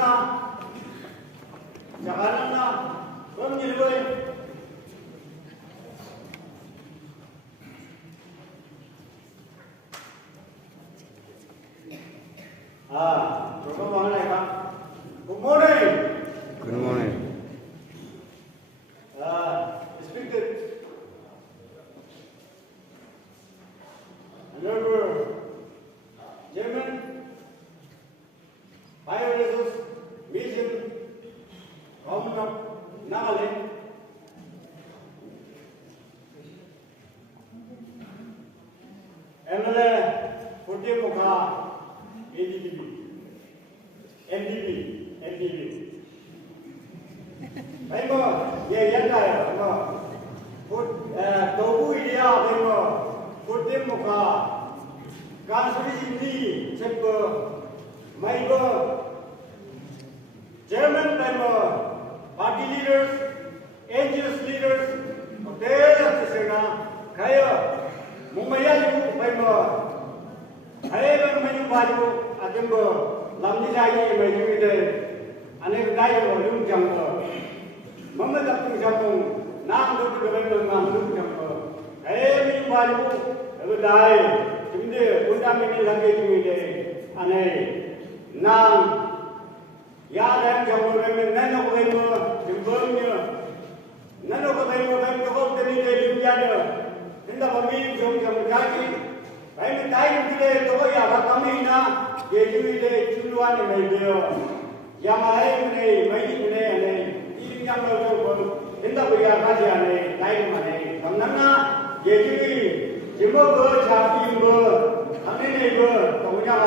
Good morning. Good morning. Respected Honorable Chairman, Bioresource Mission, Govt of Nagaland, MLA Mukha, NDP. Bây giờ về vấn đề mà đầu buổi đi à bây giờ phút đêm một can solution check mấy German bây giờ party leaders, NGOs leaders, thế là thế nào cái Mumbai là bây giờ hay là mấy những bài anh làm như vậy mấy những cái anh em đại biểu luôn chẳng Mama tak jamu, nam tu kerana nam tu jamu. Minum baju, berdai, cuma undang ini lagi cuma ane nam, ya dan jamu dengan nano kau jempolnya, nano kau kau tadi dia ada, hendak kami jamu lagi. Kami tahu kita tu ya kami na, dia juga culuan ini dia, yang lain ini ane. Yang lalu hendak beriak saja ni, lain mana? Karena jadi jemur bercapi kami ni tahunya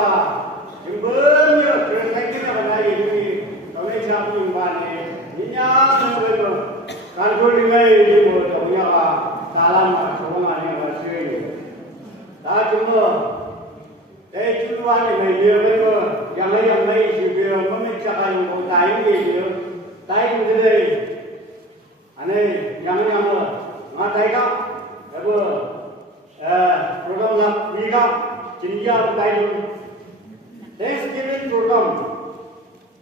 jemurnya kerana kita mana ini kami capi mana? Minyak kalau dengan jemur tahunya kalam semua ni masih. Tak cuma culuan ni dia yang lain juga memecahkan kotai dia. Tay như thế này, anh ấy nhang mà tay các, program làm gì các, chính gia tay luôn. Thanksgiving program,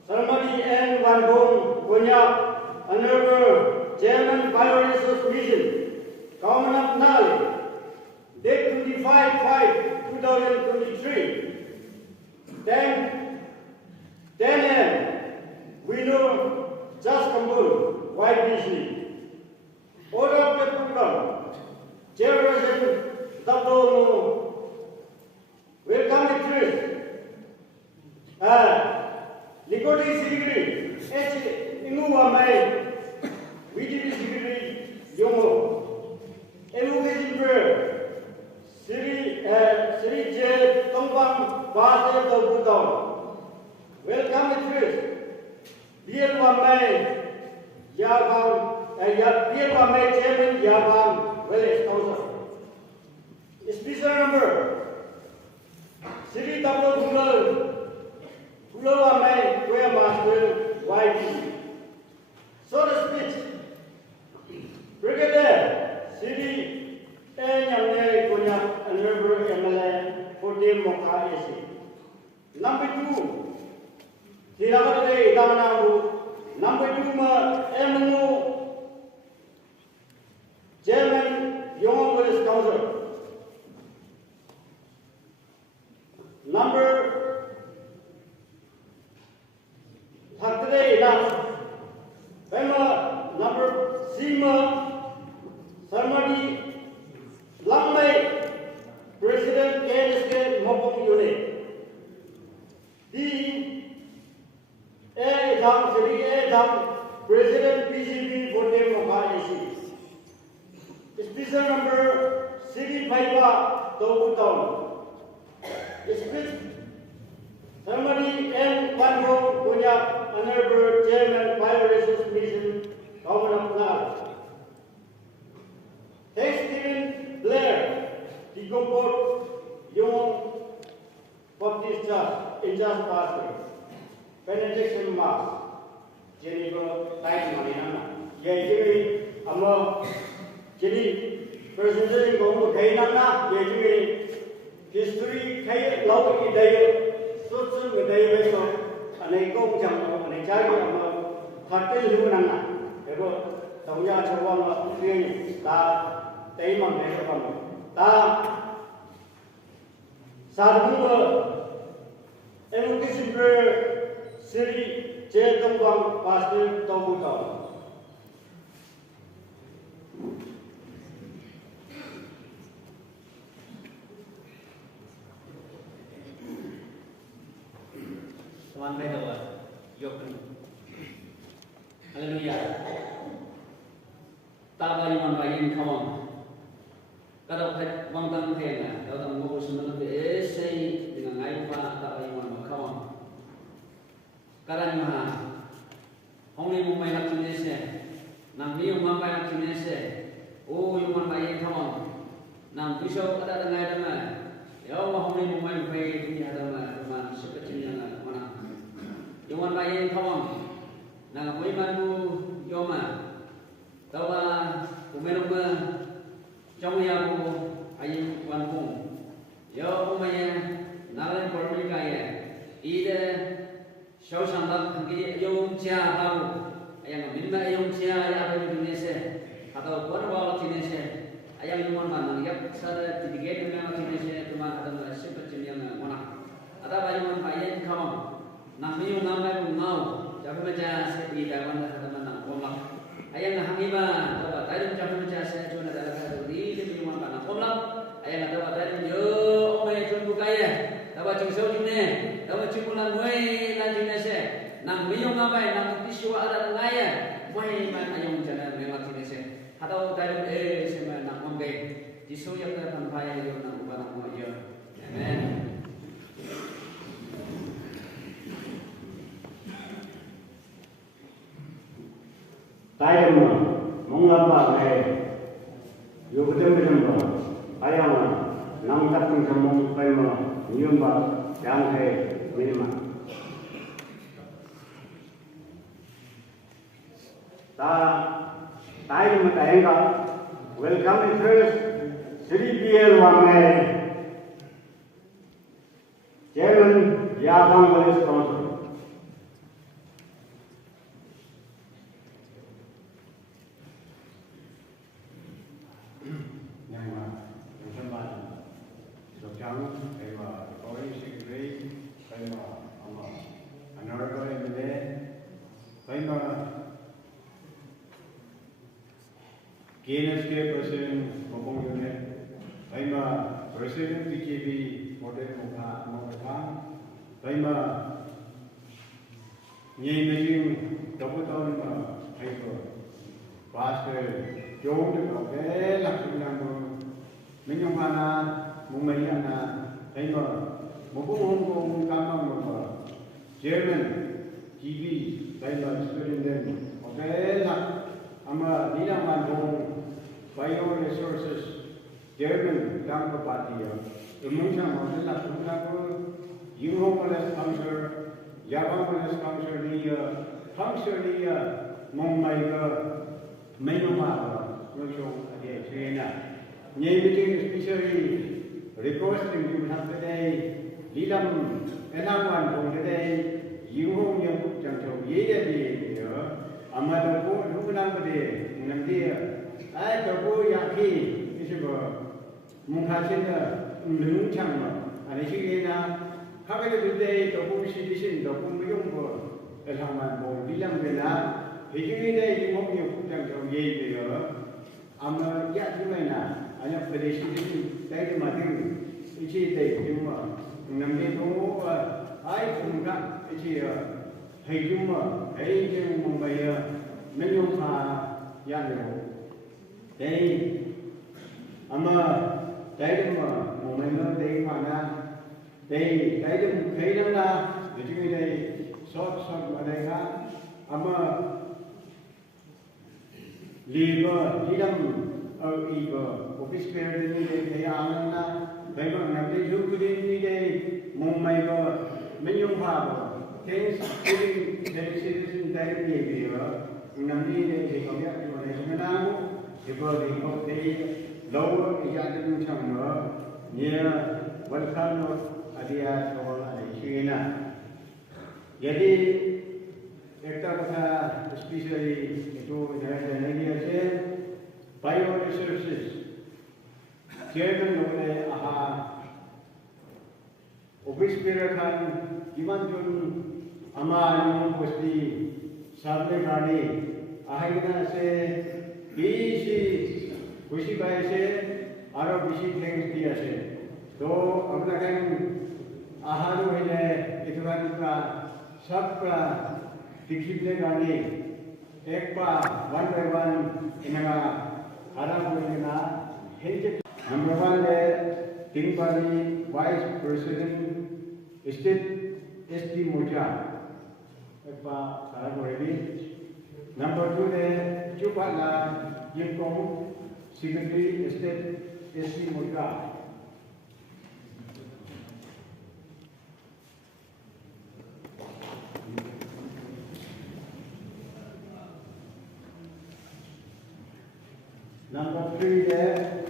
ceremony and Wanphong, konyak, Honorable Chairman Bioresource Mission, Govt of Nagaland, date 25/5/2023. 10 a.m. We know. Just Kambul, YBC. Order of the program. Chairperson Dr. Welcome the truth. Liquidity Secretary H. Inguamai, VGP Secretary Yomo, Education Prayer, Sri J. Tongpang Base Tauputon. Welcome the truth. Biar Wanphong, biar Wanphong Chairman Wanphong Village Council. Speaker number Sri Dr. Wanphong, Kuya Master YP. So the speech, Brigadier Sri Nyamne Konyak Honorable MLA Kodim Mokha AC. Number 2. Number 2 MNO Chairman Young Village Council. Number 3 number Sima Sarmadi Langmai President KSK Mopong Unit. President PCB Kodim Mokha AC. Speaker number Sri Bhaipa Tauputon. Speech Ceremony and Wanphong konyak Honorable Chairman Bioresource Mission, Govt of Nagaland. Thanksgiving Blair, Digompot Young Baptist Church, in just pastor. Benediction Mass. Jadi lain mana? Jadi jadi presiden kamu kain mana? Jadi history kain lalu ini daya, susun daya besok. anh ấy cũng chẳng anh ấy trái mà thật cái lưu năng này để rồi tổng gia cho con là riêng ta thấy mà để cho con ta sao đúng không em cái xin về Siri chế tâm quang pastor tàu tàu Tuhan berdoa, yuk, haleluya. Tabari man bayin kamang, kalau kita wangtang tena, kalau kita mau sebenarnya esai dengan aifa tabari man kamang. Karena mana, orang ini mau nak Indonesia, nang ni mau nak Indonesia, oh yang man bayin kamang, nang pisau ada dengan, ya Allah orang ini mau bayin ini ada mana seperti yang mana. Yang bayin kawang, nang kau iman tu joma, tawa umeruma, jom ya ku ayin Wanphong, ya umaya Nagaland pergi kaya, ide show sandak kaki yung cia tahu, ayang minta yung cia ya apa Indonesia, atau berbawa Indonesia, ayang iman mana, ya sada tiga dengan Indonesia cuma ada seperti yang mana, ada bayin kawang. Nami yung namay mong ngau, jago macam saya di dalam hadapan nak komlak. Ayang hangiba, tahu tahu jago macam saya cuma dalam hadapan di rumah nak komlak. Ayang tahu tahu yo, omai cuma bukaya, tahu cuma ni, tahu cuma langgui lanjutnya saya. Nami yung namay, nang tisu ada ngaya, mai man ayong jalan melak ini saya. Tahu tahu saya nak menggai, tisu yang terpampang yang nak ubah nak yo. Amen. Tayo mo, mga pa kay yukutin mo, ayaw mo, nang tapong sa mong kayo mo, niyong ba, yang kay minima. Tayo mo tayo ka, welcome in first, 3PL Wangay, Chairman, Yabang Police Council. KNSK President Wanphong Unit, Laima President PKB Model Wanphong, Laima Nyai Majing Govt of Nagaland, Pastor Govt of Nagaland, Minyong Hana, Mumayana, Laima Wanphong Kamang Chairman TV, Laima Student of Nagaland, Ama Nina Wanphong Bio Resources Chairman Dang Papatia, Umungsang Model Kunako, Yunghong Police Council, Yabang Police Council Council Mongmaiga, Mayoma, Roshong Ade Chena. Nyemiting especially requesting to have today, Lilam Enang Wanphong today, Yunghong Yang Jangcho Yeda Amado ko nunang bade nanti ay ko yaki isibo munghasin nung chang ani sigina kagale bide to ko sidisin to ko muyong ko elhaman bo bilang bela hijingide yumong yu kutang jo ye de ama ya jumena anya bade sidisin dai matin ichi de jumma namde to ai kumga ichi hay chung mà hay chung mong bày mấy nhung pha gia đình đây ama đây đừng mà mong bày nó đây mà na đây đây đừng thấy lắm na để chúng đây sót ở đây khác ama liver đi đâm ở liver office care đi đây thấy ăn na đây bằng làm đây giúp đi đây mong bày mấy nhung pha Things giving the citizen direct behavior, Namni de Govt of Nagaland, because they lower Yadin Chamber near Welcome of Adia or Adishina. Jadi ekta kata especially itu Indonesia se bioresources chairman oleh aha office perakan dimanjun aman pasti sampai kali akhirnya se bisi खुशी बाय से आरो बिशी थैंक्स दिया से तो अपना कहीं आहार हो जाए इतना का सब का डिसिप्लिन गाने एक बार वन बाय वन इनका आराम हो जाना हेल्थ नंबर वन है तिंगपाली वाइस प्रेसिडेंट स्टेट एसटी मोजा एक बार आराम हो जाए नंबर टू है चुपाला जिनको Secretary State SC Murga. Number 3 there,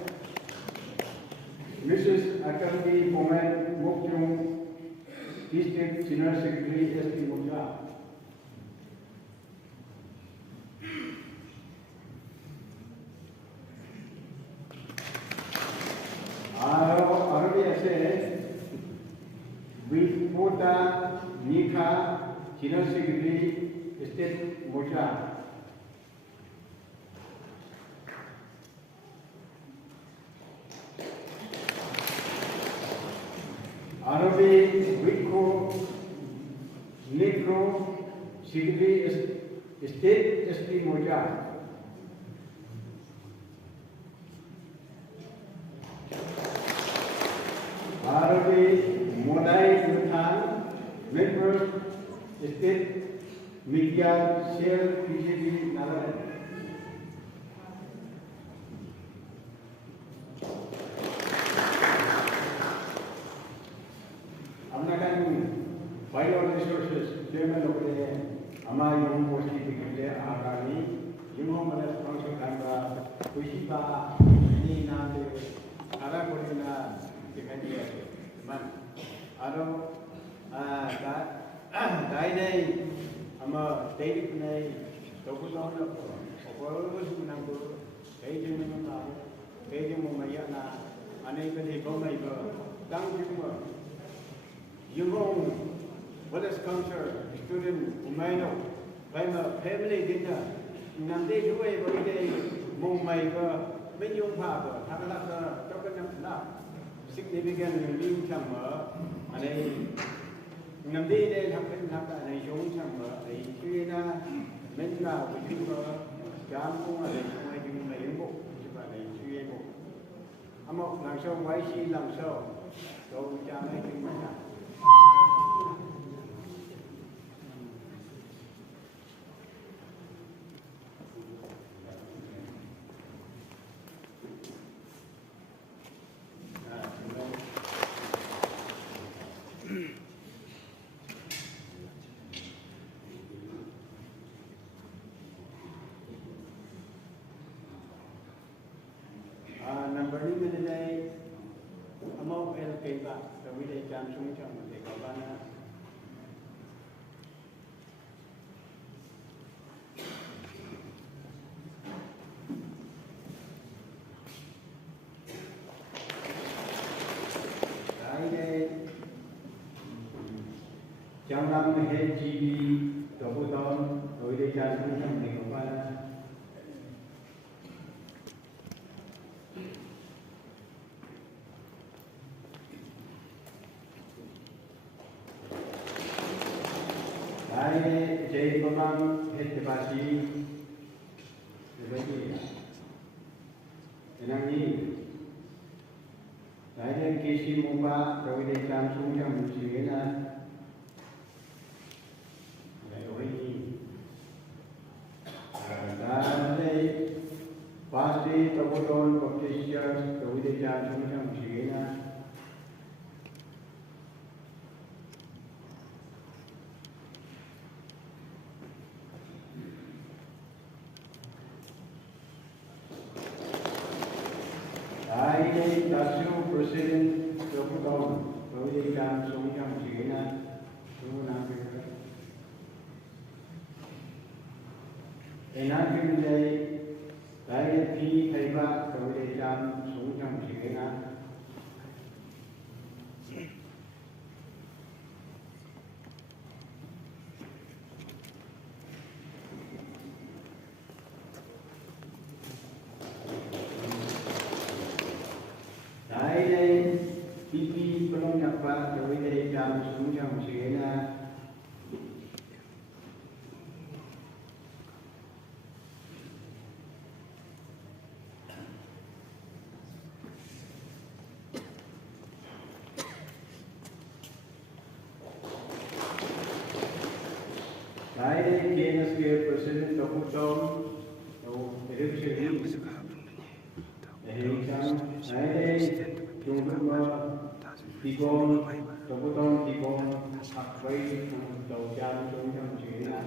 Mrs. Akambi Pomen Mokjung, District Senior Secretary SC Murga. Wipota Nika Senior Secretary State Moja. Arabi Wiko Negro Secretary State ST Moja. Arabi Modai Bhutan, member State Media Cell PCB Nagaland. Amnakan Bioresources Chairman of the Amayong Posti Pikile Agani, yung mga sponsor kanda, Kushipa, ni nade, Ara Korina, Pikaniya. Man, aro dai nei ama David nei dokulah na opor sunang ko kejung na kejung maya na anai kali ko mai ko tang juma yung what is culture student umaino by ma family dinner nam dei juai bo dei mong mai ko men yung pa ko thakala ka tokan na significant meaning sama ane namdi de thapen thapa ane yong sama ai kina menna bujinga jamu ane mai jing mai bo jiba ai chue bo amo langsung wai si langsung do jamai jing mana number 5 mengenai amau LK ba kami dah jam sungcang nanti kawan jam ram hai GB double down kami dah jam sungcang nanti kawan Jadi memang hedebasi seperti ini. Saya kisi muka kawin langsung yang musikinya. Saya ini. Dan pasti kebutuhan baptisian kawin langsung yang musikinya. Ini Dasu Presiden Govt of Nagaland, Govt of Nagaland, Enakin day, dai pi kaiba kawai jam sung jam sigena. Dai day pi belum dapat kawai jam sung jam sigena. Saya kena sebagai presiden Govt election ini. Saya jumpa tiga Govt tiga akhway untuk jalan jumpa China.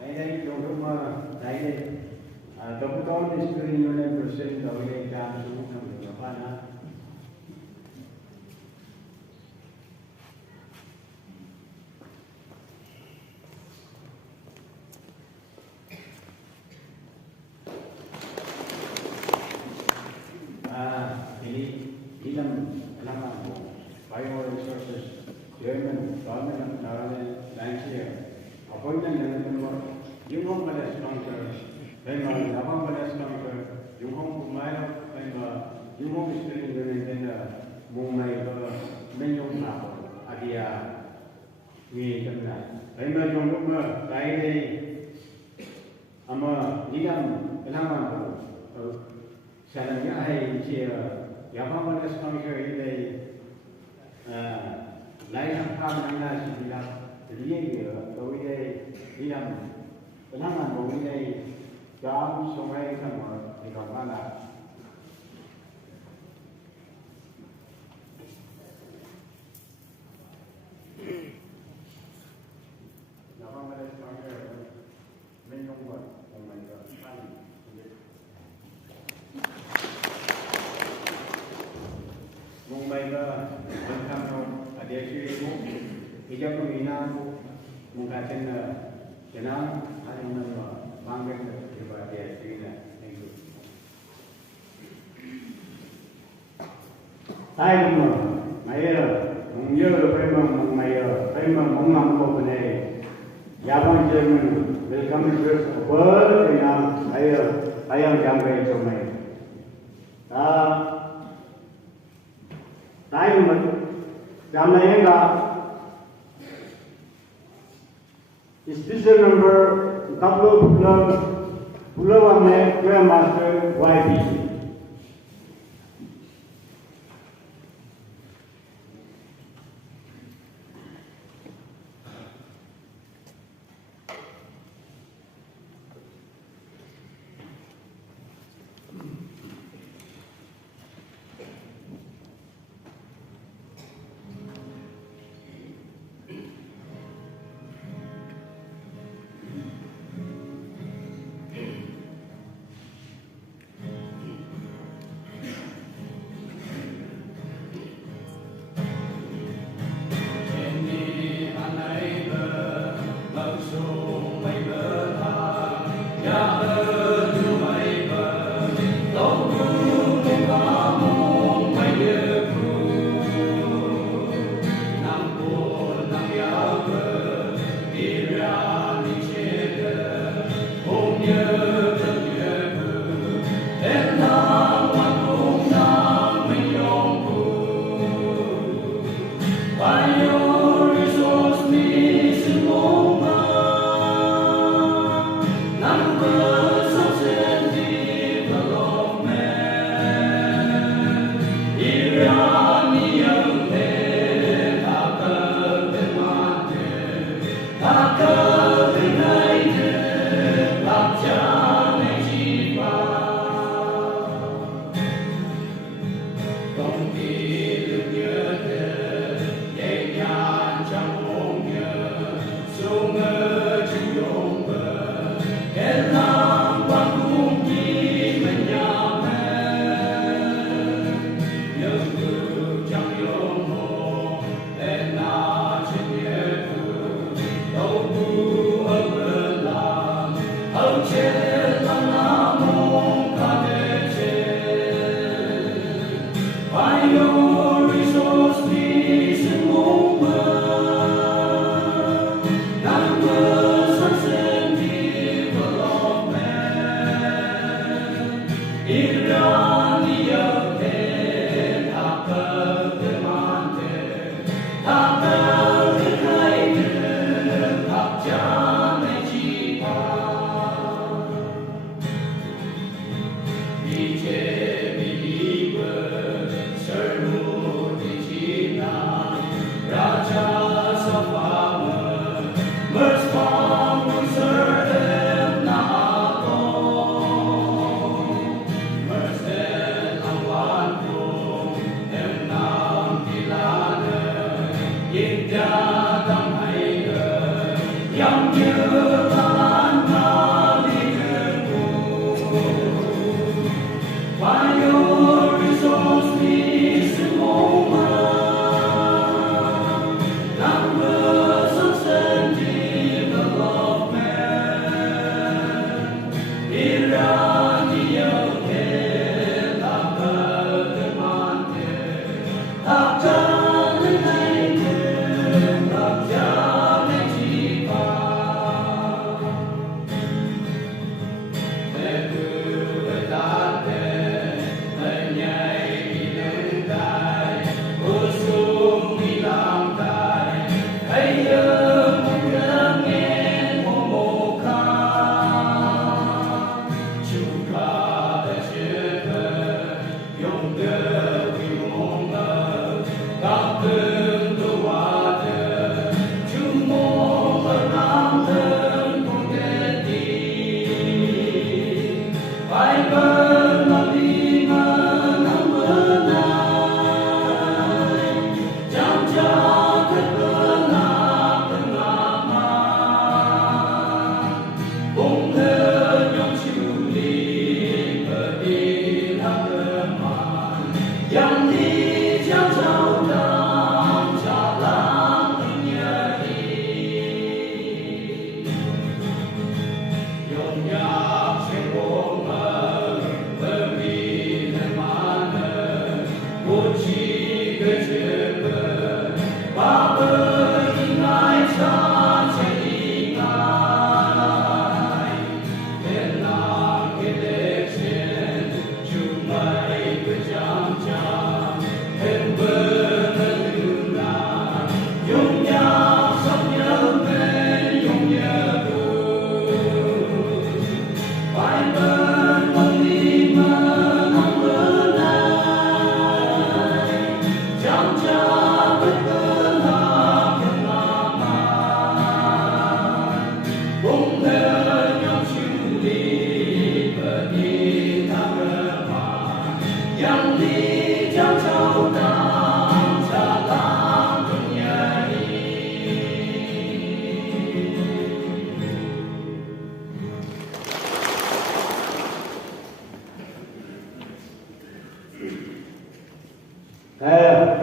Saya jumpa saya Govt Nagaland presiden dari jam sung jam ini dalam bioresources German Govt of Nagaland Lancaster appointment dengan yung hong pada sponsor, memang abang pada sponsor, yung hong kumain, memang yung hong istri dengan mumai ke menyong apa, adia ni kena. Memang yung rumah saya ni, ama niam lama salahnya hai cia, abang pada sponsor ini, lain apa mana sih dia, dia kau ini niam. Kenangan bumi ini jam sungai sama di mana? Nama mereka sebagai menyumbang mereka mereka macam ada sih hijab menginap mungkin jenang ada nama bangga kepada dia. Thank you. Saya Maya, Mungyo, Prema, Maya, Prema, Mungam, Kopane, Yaman German, welcome to the world, and I am Jambai Chomai. Time, Jamayenga. Special number couple of Grandmaster YP.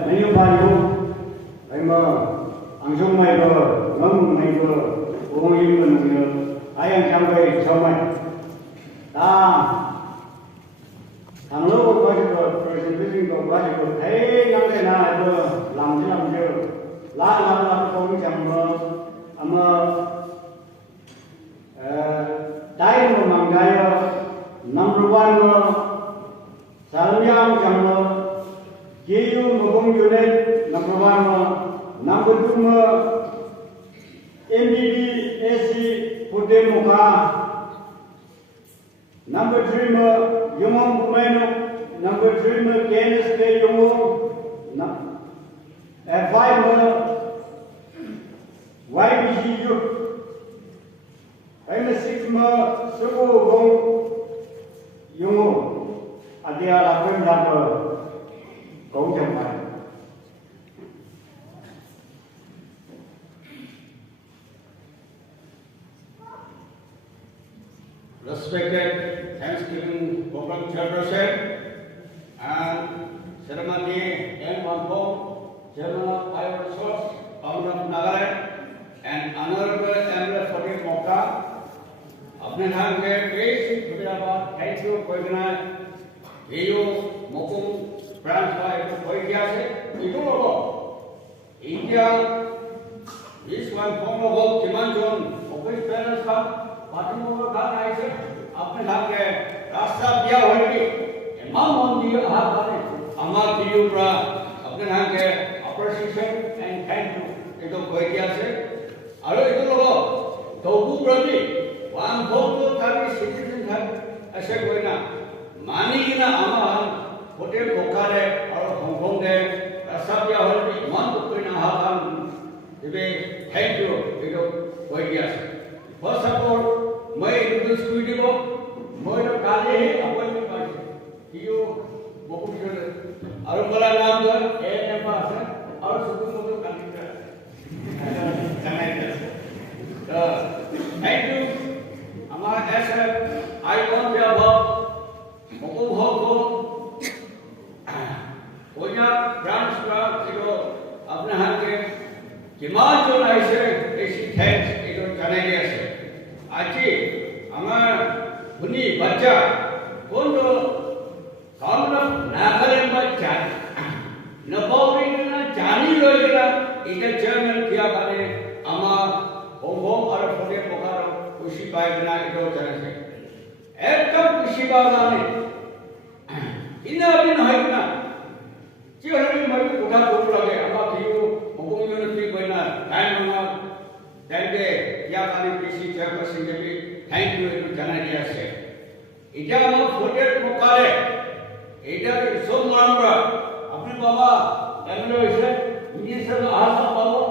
mấy ông bà luôn ai mà ăn xong mày bờ ngâm mày bờ uống yên mình ai ăn trong đây xong mày ta thằng lúc có cái presentation của bác sĩ thấy năm cái nào bờ làm chưa làm không chẳng mà trái mà mang cái number one salam yang chẳng KU Mabung unit number 1 number 2 MBB SC Pute Muka number 3 Yumong Pumeno number 3 KNSK Yumong 5 YBG Youth and 6 Suku Gong Yumong Adia Lakum Number cũng chẳng phải Respected Thanksgiving Program Chairperson and Ceremony and Wanphong, Chairman of Fire Resource, Govt of Nagaland, and Honorable Emperor for the Moka. अपने नाम के पेश Gujarat thank you कोई ना ये जो मोकुम फ्रांस का एक कोई क्या से इधर लोगों इंडिया इस Wanphong लोगों किमान जोन ऑफिस पेरेंट्स का पार्टी में का नहीं से अपने नाम के रास्ता दिया होगी मां मोदी हाथ वाले अमर दियो प्रा अपने नाम के अप्रिशिएशन एंड थैंक यू ये तो कोई क्या से अरे इधर लोगों तो प्रति Wanphong तो ताकि सिटीजन था ऐसे कोई ना मानी कि ना अमर होटल बोकारे और हांगकांग दे सब या होल भी मान तो कोई ना हां इबे थैंक यू ये तो कोई क्या फर्स्ट ऑफ ऑल मैं इनको स्कूटी को मैं तो काले ही अपन में पास कियो बहुत जो और बड़ा नाम जो है ए पास है और सुकून तो कंडक्टर थैंक यू हमारा ऐसा आई वांट टू अबाउट मोको हो को konyak branch का जो अपने हाथ के किमान जो नहीं से ऐसी थैंक्स ये जो जाने गया से आजी हमार बुनी बच्चा कौन तो Govt of Nagaland बच्चा नबाउरी ना जानी लोग ना इधर चेयरमैन किया बाने हमार हांगकांग और फोटे पोकार खुशी पाए बिना इधर जाने से एकदम खुशी बागाने इन्हें अभी नहीं ना Cium mari buka buku lagi, apa kiu, hukum universiti benar, time mana, dan deh, ya kali kisi siapa sih jadi, thank you itu jangan dia se. Ija mau forget mukare, ija so murmur, अपने बाबा एमएलए इसे, ini सब ahas बाबा,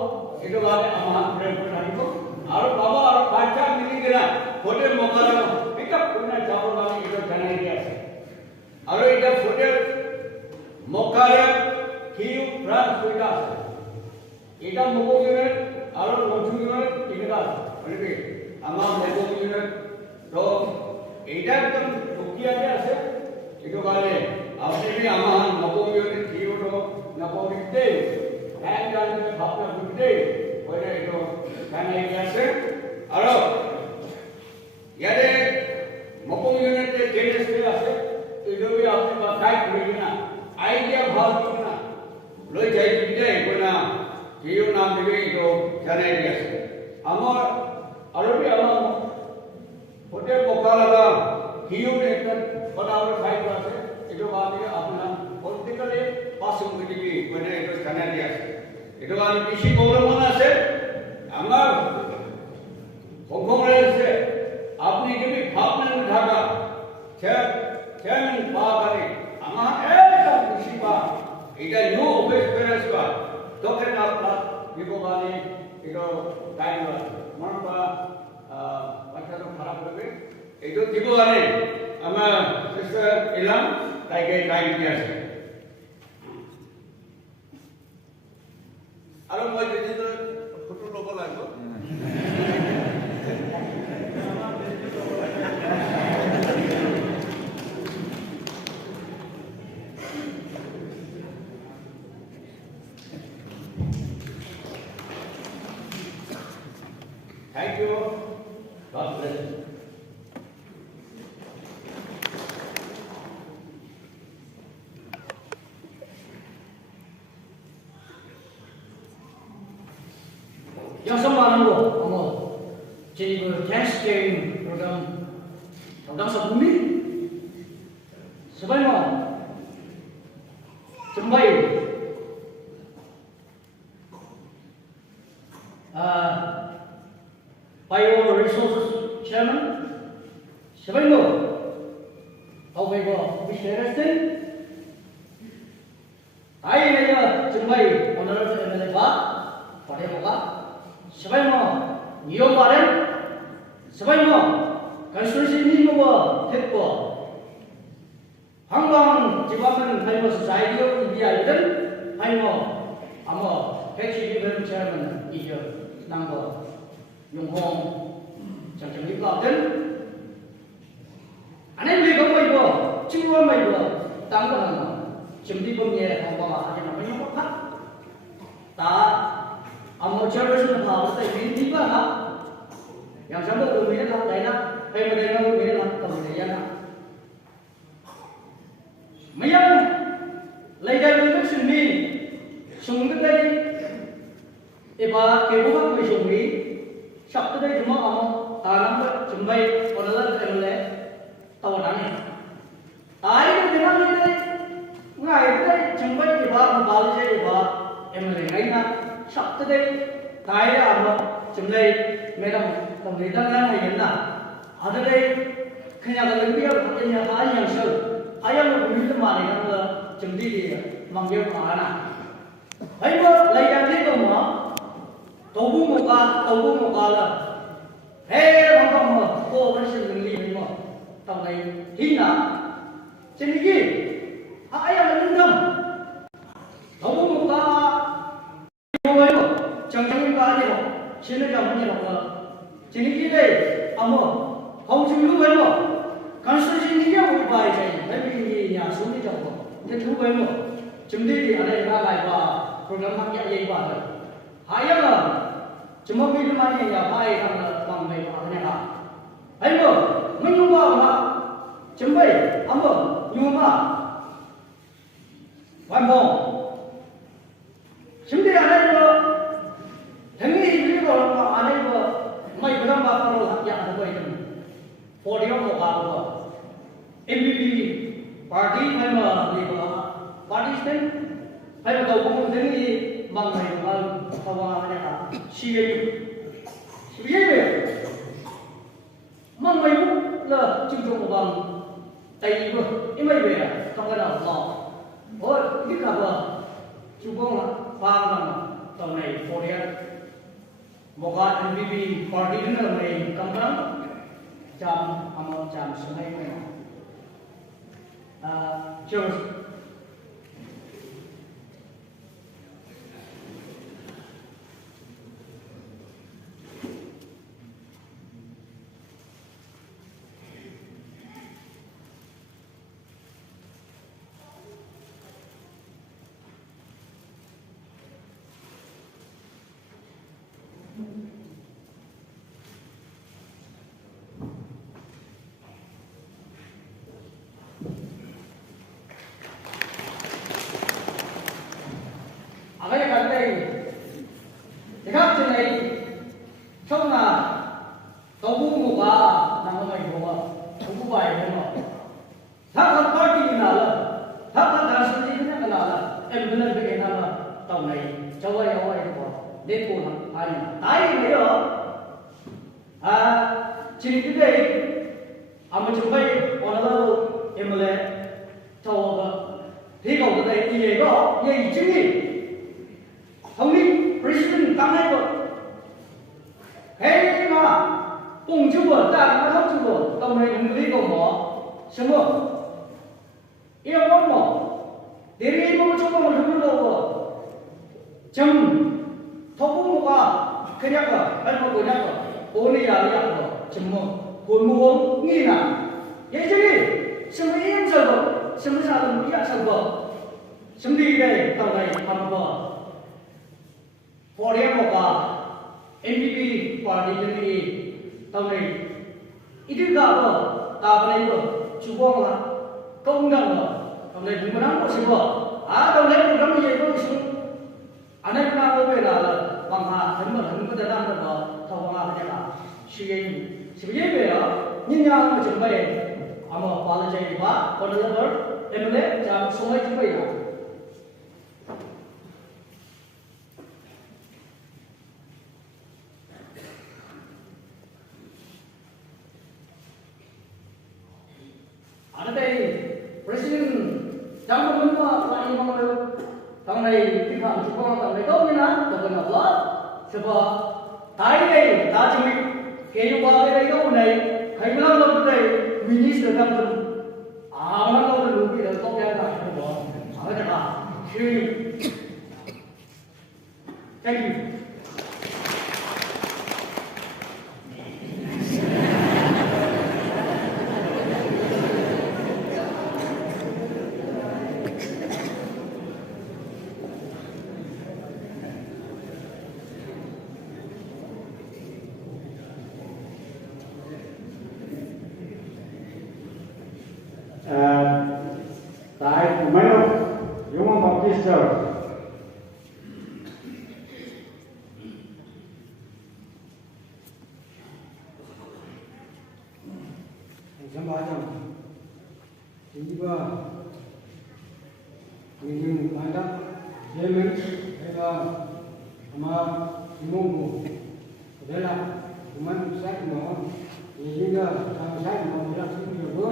itu बात अमान प्रेम करनी को, और बाबा और बच्चा मिली गया, forget mukare, इका पुन्ना जाओ बाबा itu jangan dia se. और इजा forget Mokare kiu France kuidas. Ida mogo unit, aron moju unit inidas. Berarti, ama mogo unit do ida kan Turkiya ke ase. Itu kali, apne bhi ama mogo unit kiu do napo bitte. Hand kan me bhapna bitte. Oire itu kan ai ase. Aro yade mogo unit ke changes ke ase. Itu bhi apne batai kuri na. Idea भाव कितना लोग जाए कितने कोना कियो नाम देवे जो जाने दिया से अमर अरबी अमर होटल बोकाल लगा कियो ने एक बनावर साइड पर से इधर बात है अपना पॉलिटिकली पासिंग में भी कोने इधर जाने दिया से इधर बात किसी प्रॉब्लम होना से अमर हांगकांग से अपनी जो भी भावना में ढाका चेयरमैन बागाने अमर Ida new office parents का तो क्या ना ये बाने इधर टाइम मन का बच्चा तो खराब हो गए इधर दिखो बाने अम्मा सिस्टर Ilam cái kia Alam mo dito photo ko lang ko. Thank you. God bless you. Yang sama nunggu, kamu jadi testing program sebumi, sebenarnya sembai Bio Resources Chairman, sebenarnya kau bego bisnesnya, ayah dia sembai honorable MLA pada muka. Sebenarnya, niat badan, sebenarnya konstitusi ini membuat hekpo. Hanggang jabatan Haimo Society of India itu, Haimo, amo HDB Chairman itu, nanggo, Wanphong, jangan dilakukan. Aneh mereka itu, cuma mereka, tanggal, cuma punya hamba aja namanya apa? Tak. Amo Chairman House ay hindi pa ha. Yang sama umilin lang tayo na, kaya madalang umilin lang pamilya na. Mayang laygan nito sumi, sungguh tayo iba kebuka ko sumi, sakto tayo cuma amo tanam ko cumbay onalan emle tawanan. Tayo dinang ini ngai tayo cumbay iba mabal siya iba emle ngai na. Sắp tới đây, cái là chúng đây, mấy đồng tổng lý đang hay hiện là ở đây khi nhà cái lớn biết ở nhà khá nhiều sự, ai em cũng biết mà này là chúng đi thì mang nhiều khá là, ấy mà lấy ra thế đâu mà, tổ bu một cái là, hey bằng mà cô vẫn sử dụng gì mà, tổng này hin là, trên cái gì, ai em là lương tâm, tổ bu một cái chẳng có gì đâu, xin nó chồng gì đâu, chỉ nghĩ đây, amo, không chịu lưu vậy mà, còn sự gì thì nhau một vài cái, tại vì nhà xuống đi chồng, cái thứ vậy mà, chúng đi thì ở đây ba bài và program tham gia gì vào rồi, hay là, chúng mình đi mà nhà bài thằng bằng này vào này hả, ấy mà, mình không vào mà, chúng mình, amo, nhưng mà, Wanphong, chúng đi ở đây mà. Thằng ấy đi vào mà anh ấy vừa mấy bữa năm ba rồi tham gia thôi vậy, 40 một cao rồi, MVP party hay mà gì mà party stem hay là đầu cũng thằng ấy bằng này mà thằng anh ấy là CA mang mấy cũng là chương trình bằng tay vừa, em mấy về trong cái đầu lò, ôi cái cả vừa chú công là pha rằng tàu này 40 Moga MVP party dinner này cầm lắm, chạm amo chạm số này cheers. Yêu 좀 토부모가 그냥 얼마 그냥 오리야야 좀 골무공이나 예전에 심의 임설고 심사는 이야설고 심리에当来 한번 포레모가 MPP 파티들이 当来 이들가고 다번에 주공아 công đồng 当来 공부하는 것이고 아 当来 공부하는 예도 심 안에나 오베라 방하 한번 대단한 거 더방하 그냥 시행 시행이에요. 인양 정말 아마 발제와 거들을 때문에 자 소매 준비야. 아는데 프레시든 장군과 라이마를 당내 피카 주공한 당내 떠오르나 더구나 뭐 서버 다이네 나중에 개요바에 이거 오네 가이블랑 너들 미니스터 같은 아무나 너들 루비를 떠야다 하고 아가가 그 땡큐 tại của mấy lúc đúng không bọc chia sẻ 참 맞아. 이거 mình 만다 예men 내가 아마 이모고 내가 그만 살 뭐. 얘가 장사에 뭐라 생기고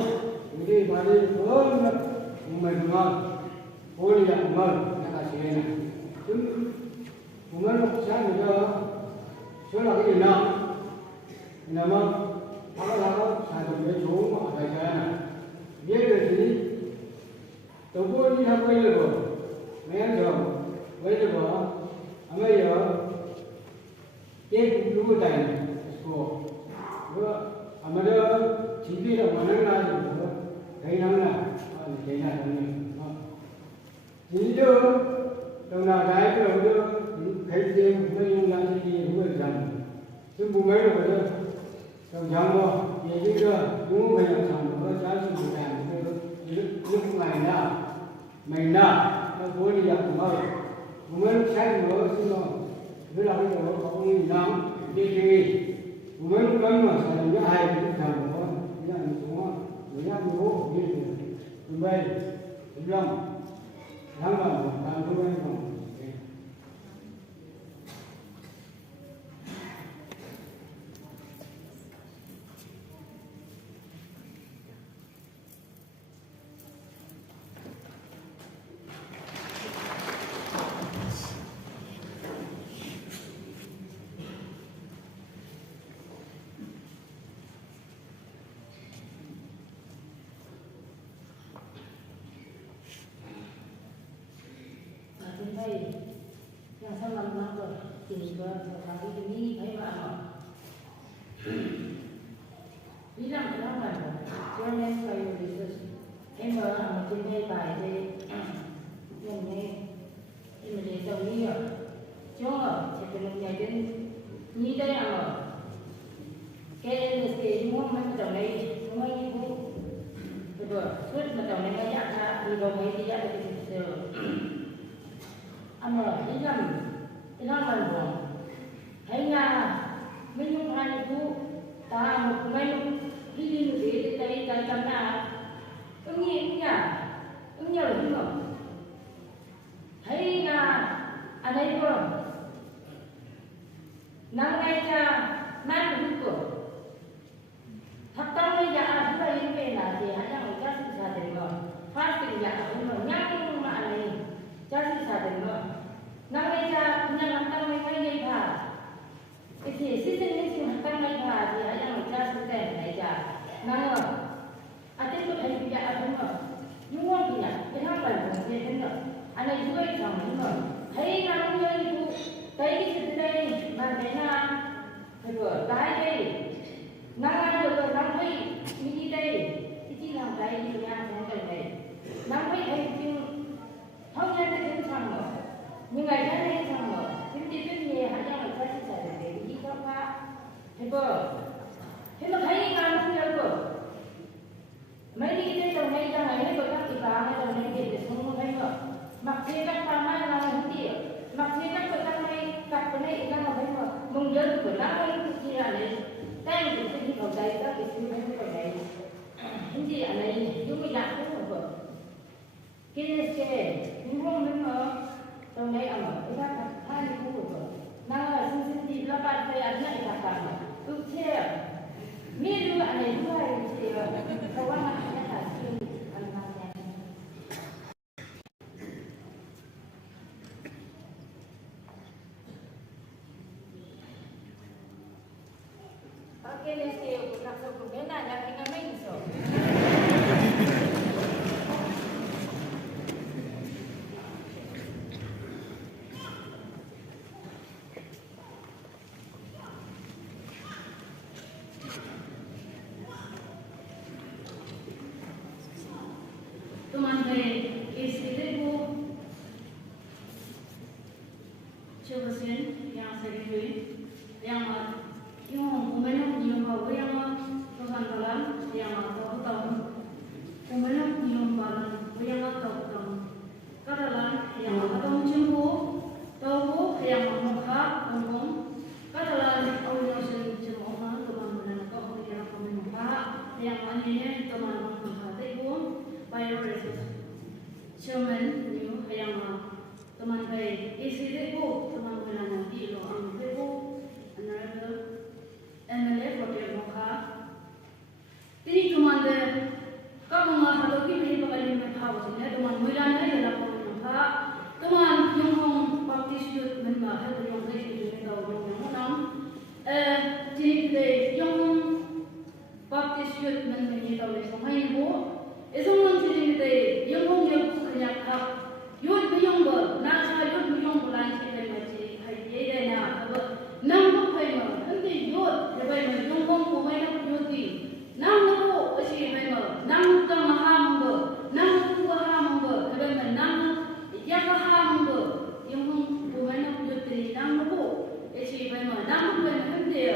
우리 말이 그런 정말 보리야 말 내가 지내는 좀 보면 살면서 전화가 있나 그나마 하다가 사람들이 좋은 거 알아야 얘들이 또 보리 하고 이러고 매서 왜 이러고 아마요 얘 누구 다니 그거 아마도 집이라 원하는 대단하나 대단하니 진짜 동나 다이도 갈때 무슨 양식이 누구잖아 좀 보면 그래 정장도 얘기가 누구 그냥 참고 자주 못하는 그 ngày mày na nó vui đi dọc mơ mới sáng nữa xin lỗi với là bây giờ có gì nóng đi mới mà sao nó ai cũng thầm có cái này cũng người ta mua đi từ đây đúng không tháng là một tháng thứ hai còn yang sama nama juga tapi ini saya mana bilang kenapa jangan saya bisnis em ở trên đây bài đây mình nghe mình để đầu đi rồi cho sẽเป็นngày đến như đây à cái cái muốn mình đầu này mới như thế rồi suốt mà đầu này cái dạng ra đi đầu mấy thì dạng được anh ở cái năm lần rồi thấy nga mấy lúc hai chú ta một mấy lúc đi để tay tay chân na ứng nhiên nha ứng nhiều là không rồi thấy nga anh ấy có năm nay cha mang được tuổi thật tâm bây giờ chúng ta đi về là thì hãy rằng các sự gia đình rồi phát tình nhà cũng rồi nhắc mà này cha sự gia đình rồi năm nay cha nhà làm tăng mấy mấy ngày thả thì sinh những sự tăng mấy thả thì hãy rằng cha sự tèn này cha năng rồi à tiếp tục thấy bây giờ đúng rồi nhưng cái này thì cũng đặc biệt của bên này là cái ngày mình rồi. Teman saya istri itu coba sen yang saya yang kemudian yang Tuhan dalam yang tahu kemudian yang tahu kadalan yang tahu cembu tahu yang muka umum kadalan awalnya cembu teman-teman kau yang muka yang anehnya teman-teman itu Priorities. Chairman new yang teman saya isi itu teman saya nanti lo ang itu honorable MLA Program Moka. Ini teman saya kamu mengatakan ini bakal bertahu sini teman mulanya ialah Moka. Teman yang partisipasi menmahal yang saya itu tahu yang mana. Jadi yang partisipasi menmahal tahu semua itu. Esok nanti kita yang konyak yud yang nasa yud yang bulan kita macam hari ini na nam apa yang nanti yud apa yang yang kumai yud di nam itu asyik apa nam tu maham nam tu maham apa yang nam yang maham yang kumai yud di nam itu asyik apa nam apa yang nanti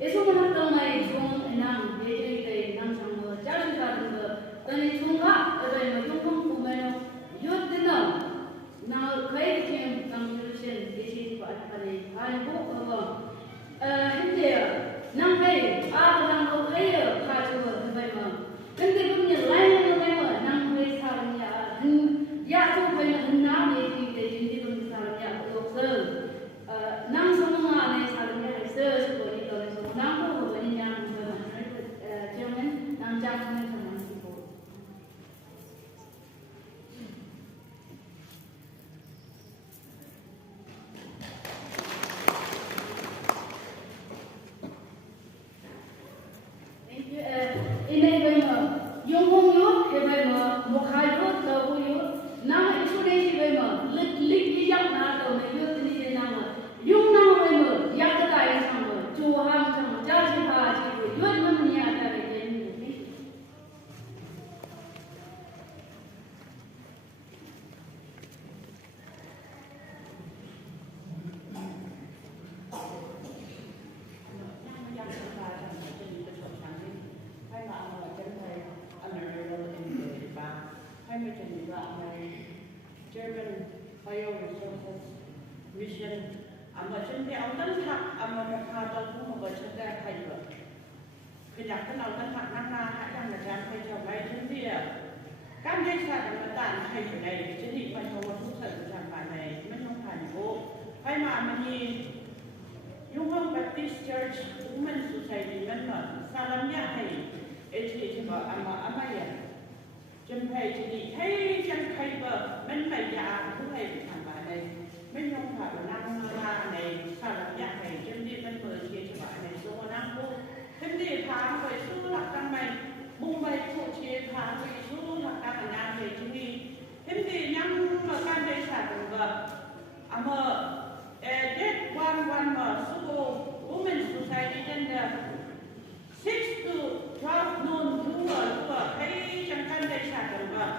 esok nanti esok nam jadi nam sama jalan jalan Tani chunga ada yang macam kumai yud dina na kai kem conclusion isi buat kali hari bu hindi nang kai ada nang lo kai kacau sampai mana nanti punya lain sampai mana nang kai sarangnya ya tu kai hendak ni jadi pun sarangnya dokter nang semua ni sarangnya research boleh kalau semua nang tu boleh yang jangan nang jangan ini bagaimana? Yang yuk, bagaimana? Mukhai yuk, tahu yuk. Nama itu ni bagaimana? Lik yang nak tahu yuk ni nama. Yung nama bagaimana? Yang kita yang sama. Tuhan sama. Jadi bahagia yuk. Yuk mana ni ada begini ni? German bioresources mission macam ni orang tak nak tahu pun macam dah kaya. Kenapa orang tak nak yang macam macam macam dia kan dia sadar mata kaya ni jadi macam orang susah macam ni macam itu. Hai mana ni Wanphong Baptist Church Women Society mana salamnya hai cuba ama ya. Jempai jadi, hei jempai ber, menmaya tu hei sampai ni, menyong pada nang mana ni, salah ya hei, jadi menber cie sampai ni, so nang tu, jadi pangไปสู้หลักกันไหมมุ่งไปสู้เชียร์พางไปสู้หลักกันงานเลยที่นี่jadiยังมาการได้สารแบบเด็กวันมาสู้ Women Society นั่นเด้อ 6 to 12 noon ทั่วให้จังกันได้สารแบบ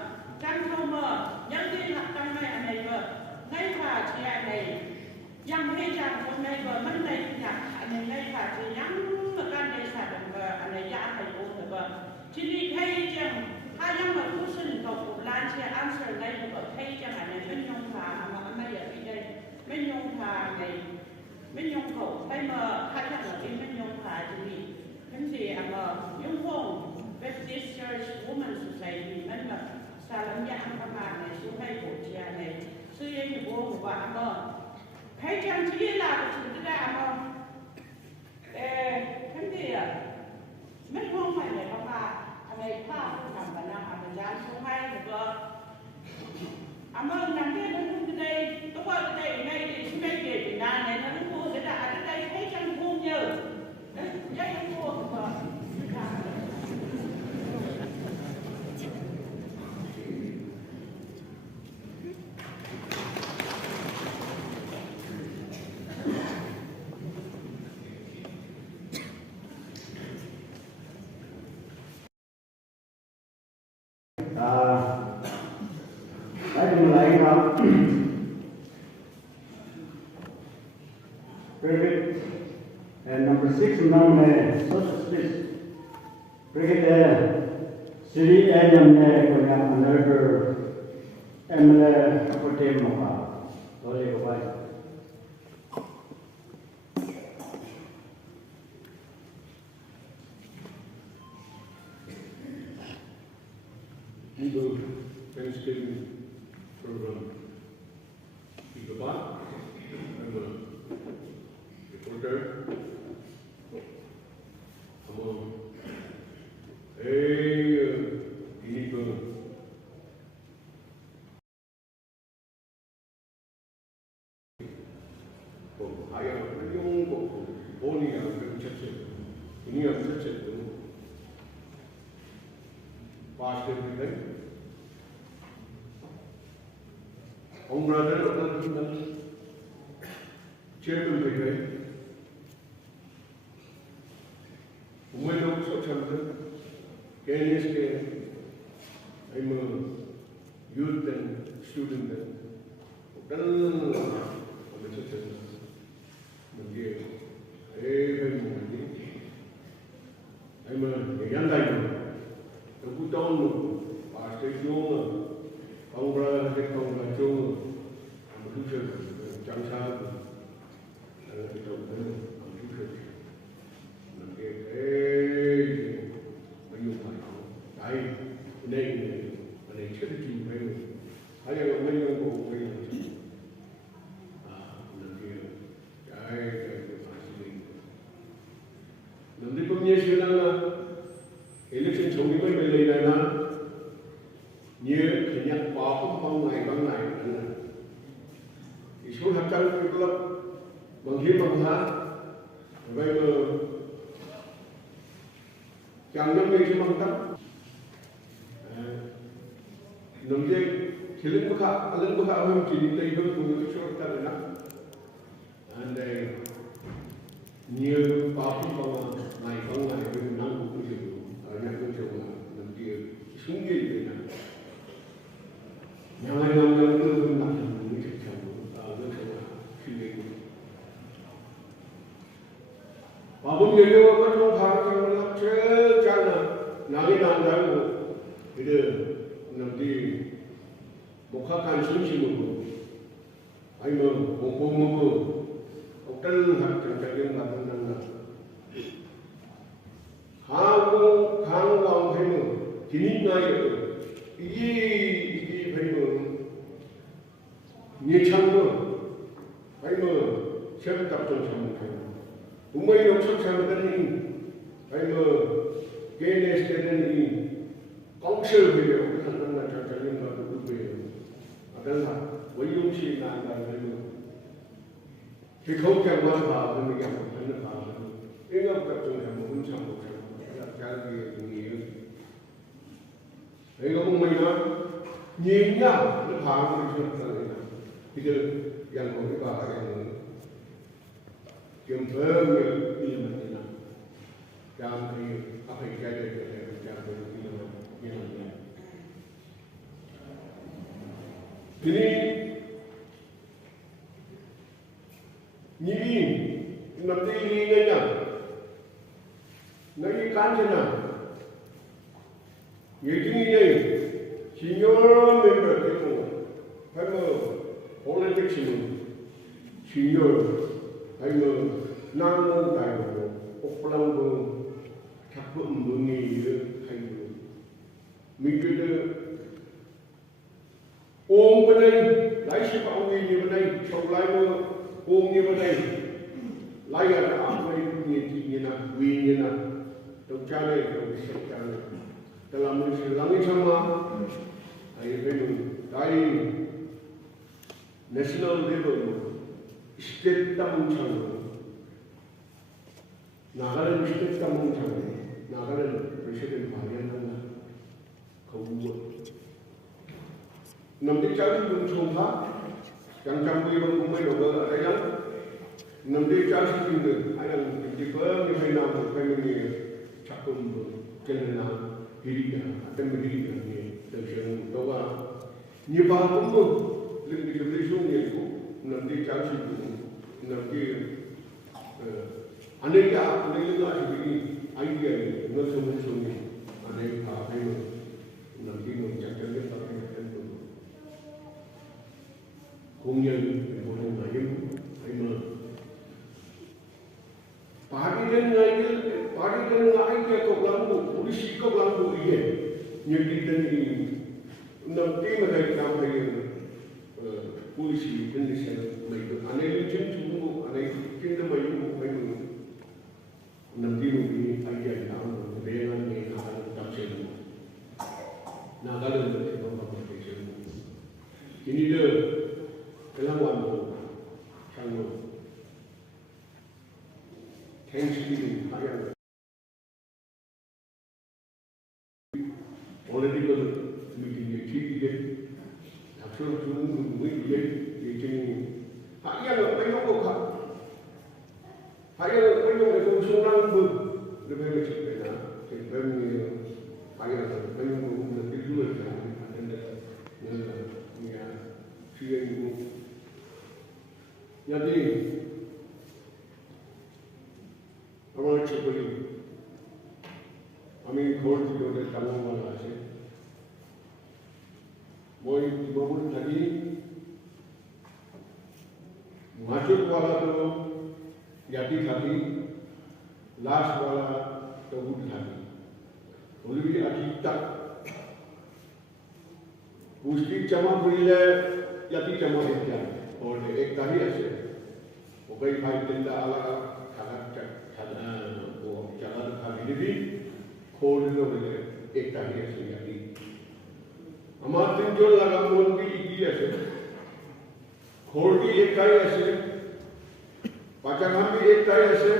จังเข้ามายังได้หลักกันไหมอะไรแบบในผ่าเชียร์ในยังให้จังคนในแบบมันในอยากอะไรในผ่าเชียร์ยังมาการได้สารแบบอะไรยากไปโอ้แบบที่นี่ให้จังถ้ายังมาพูดสิ่งกับร้านเชียร์อันเสริมได้แบบให้จังอะไรไม่ยงผ่าไม่อยากได้ไม่ยงผ่าในไม่ยงเขาให้มาถ้าอยากได้ไม่ยงผ่าที่นี่ทั้งสี่Wanphong Baptist Church Women Society นั่นแบบสารยาประมาณในช่วงให้โบสถ์เชียร์ในซื้อยังอยู่บนหัวให้จังที่ลาไปถึงจะได้ทั้งสี่ไม่ห้องใหม่เลยประมาณอะไรภาพทำกันนะยานช่วงให้แล้วก็นั่นที่นั่นคุณได้ตัวได้ในที่ไม่เกิดนานในนั้นคุณจะได้ให้จังพูดเยอะยังพูด Cricket and number 6 Namne social space. Cricket Siri Namne konyak under MLA Apotem Moka. Boleh bapak. Legal Thanksgiving program. Goodbye. I'm a reporter. I'm a illegal. I am a young only a church. In your church, past everything. Ông ra đến lúc chúng ta chưa từng thấy đấy, mới đâu số trăm thế, cái này cái I'm a youth and student đấy, rất là mình sẽ thấy mình kia, mình đi, I'm a người dân đây mà, tôi cũng tôn một bà sẽ xuống ông ra cái công là chung một thứ chuyện chẳng sao cái tổng thân một thứ chuyện mình cái bây giờ phải đây này chết thì phải hay là bây giờ cũng phải mình kia cái phải xử lý mình đi công nhân xưa là election chống cái mấy cái này là như konyak Wanphong này thì số hạt chân cái lớp bằng hiến bằng há vậy mà chẳng năm mươi chứ bằng tắc nông dân thì lên bức hạ hơn chỉ tây hơn cùng cái số ta là nặng đây như Wanphong này bằng này với năng cũng chịu ở nhà cũng chịu làm kia xuống gì vậy nè yang cứ nặng những cái chuyện nó sẽ suy nghĩ và bốn người yêu có trong tháng trong lớp chơi chăng là nãy năm đó thì được nằm đi một khắc can xuống chim một anh mơ một bông mơ ông tân hạt chẳng chạy lên bàn thân năng là khang vòng hay mơ thì nít ngay rồi ý phải mơ như chăng mơ phải mơ xem tập trong chăng mơ cũng mấy ông sắp sang bên đây phải mơ cái này sẽ đến đây công sự về điều cái thằng năng là chẳng liên quan đến về ở đây là với dung sĩ là phải mơ thì không chẳng quan vào thì mình gặp một thằng nó vào cái ngọc tập trong chăng mơ cũng chẳng một là cái gì nghĩa thế không mình nói nhìn nhá nó phá mình chưa là thì được dàn của cái bà này kiếm thơm như mình thế nào trong thì áp hình cái này trong thì như này thì nhỉ nằm đi đi ngay nhá ngay cán trên nào vậy chứ như vậy senior member cái gì phải mơ politics senior hay mơ năng môn tài của Oplang vương tháp vượng mơ nghỉ hay mơ mình cứ đưa ôm bên đây lái xe bảo nghỉ như bên đây sau lái mơ ôm như bên đây lái ở đó áp đây như nào vì như nào trong cha này trong sạch cha này dalam langit sama ay dari national level state tamunchang Nagaland state tamunchang Nagaland president Marian na kawu nam đi chơi thì cũng sung phát chẳng trăm quy bằng cũng mấy đầu cơ ở đây lắm nam đi chơi thì được ai đang chỉ có như thế nào một cái người chắc cũng cho nên là dirinya akan berdiri dengan tersenyum doa. Nyebar pun lebih lebih sungguh itu nanti cari itu nanti aneh ya begini idea ini nggak sungguh aneh apa itu nanti mencatatnya tapi itu 공연 보는 나이는 파리는 아이디어 거랑도 우리 시거랑도 이게 여기들이 너 때문에 감하는 우리 컨디션 메이도 안에 좀 주고 안에 킨도 메이도 남기는 아이디어 나오는 매년 내 나가는 답변 나가는 것이 너무 되죠. 이니들 그냥 완도 장로 Thanksgiving 하여 political meeting chief 학생 주는 의견 예정이 하여는 빼놓고 하여는 빼놓고 소소한 그 레벨을 찍거나 대변이 하여는 빼놓고 비주얼 하는데 그냥 주행이고 여기 আমার ছোটলি আমি ঘর থেকে কামনা আছে মই জীবন থাকি মাছুর वाला তো याटी থাকি लास्ट वाला तो उठ থাকি ওলি আটি तक পুষ্টি জমা করিলে याटी জমা হয়ে যায় और एक ताही আছে ওই ভাই তিনটা আলাদা খানা वो जगह खाली भी खोल लो एक तारीख से यानी हमारे दिन जो लगा मोन भी इकी ऐसे खोल भी एक तारीख ऐसे पाचाखान भी एक तारीख ऐसे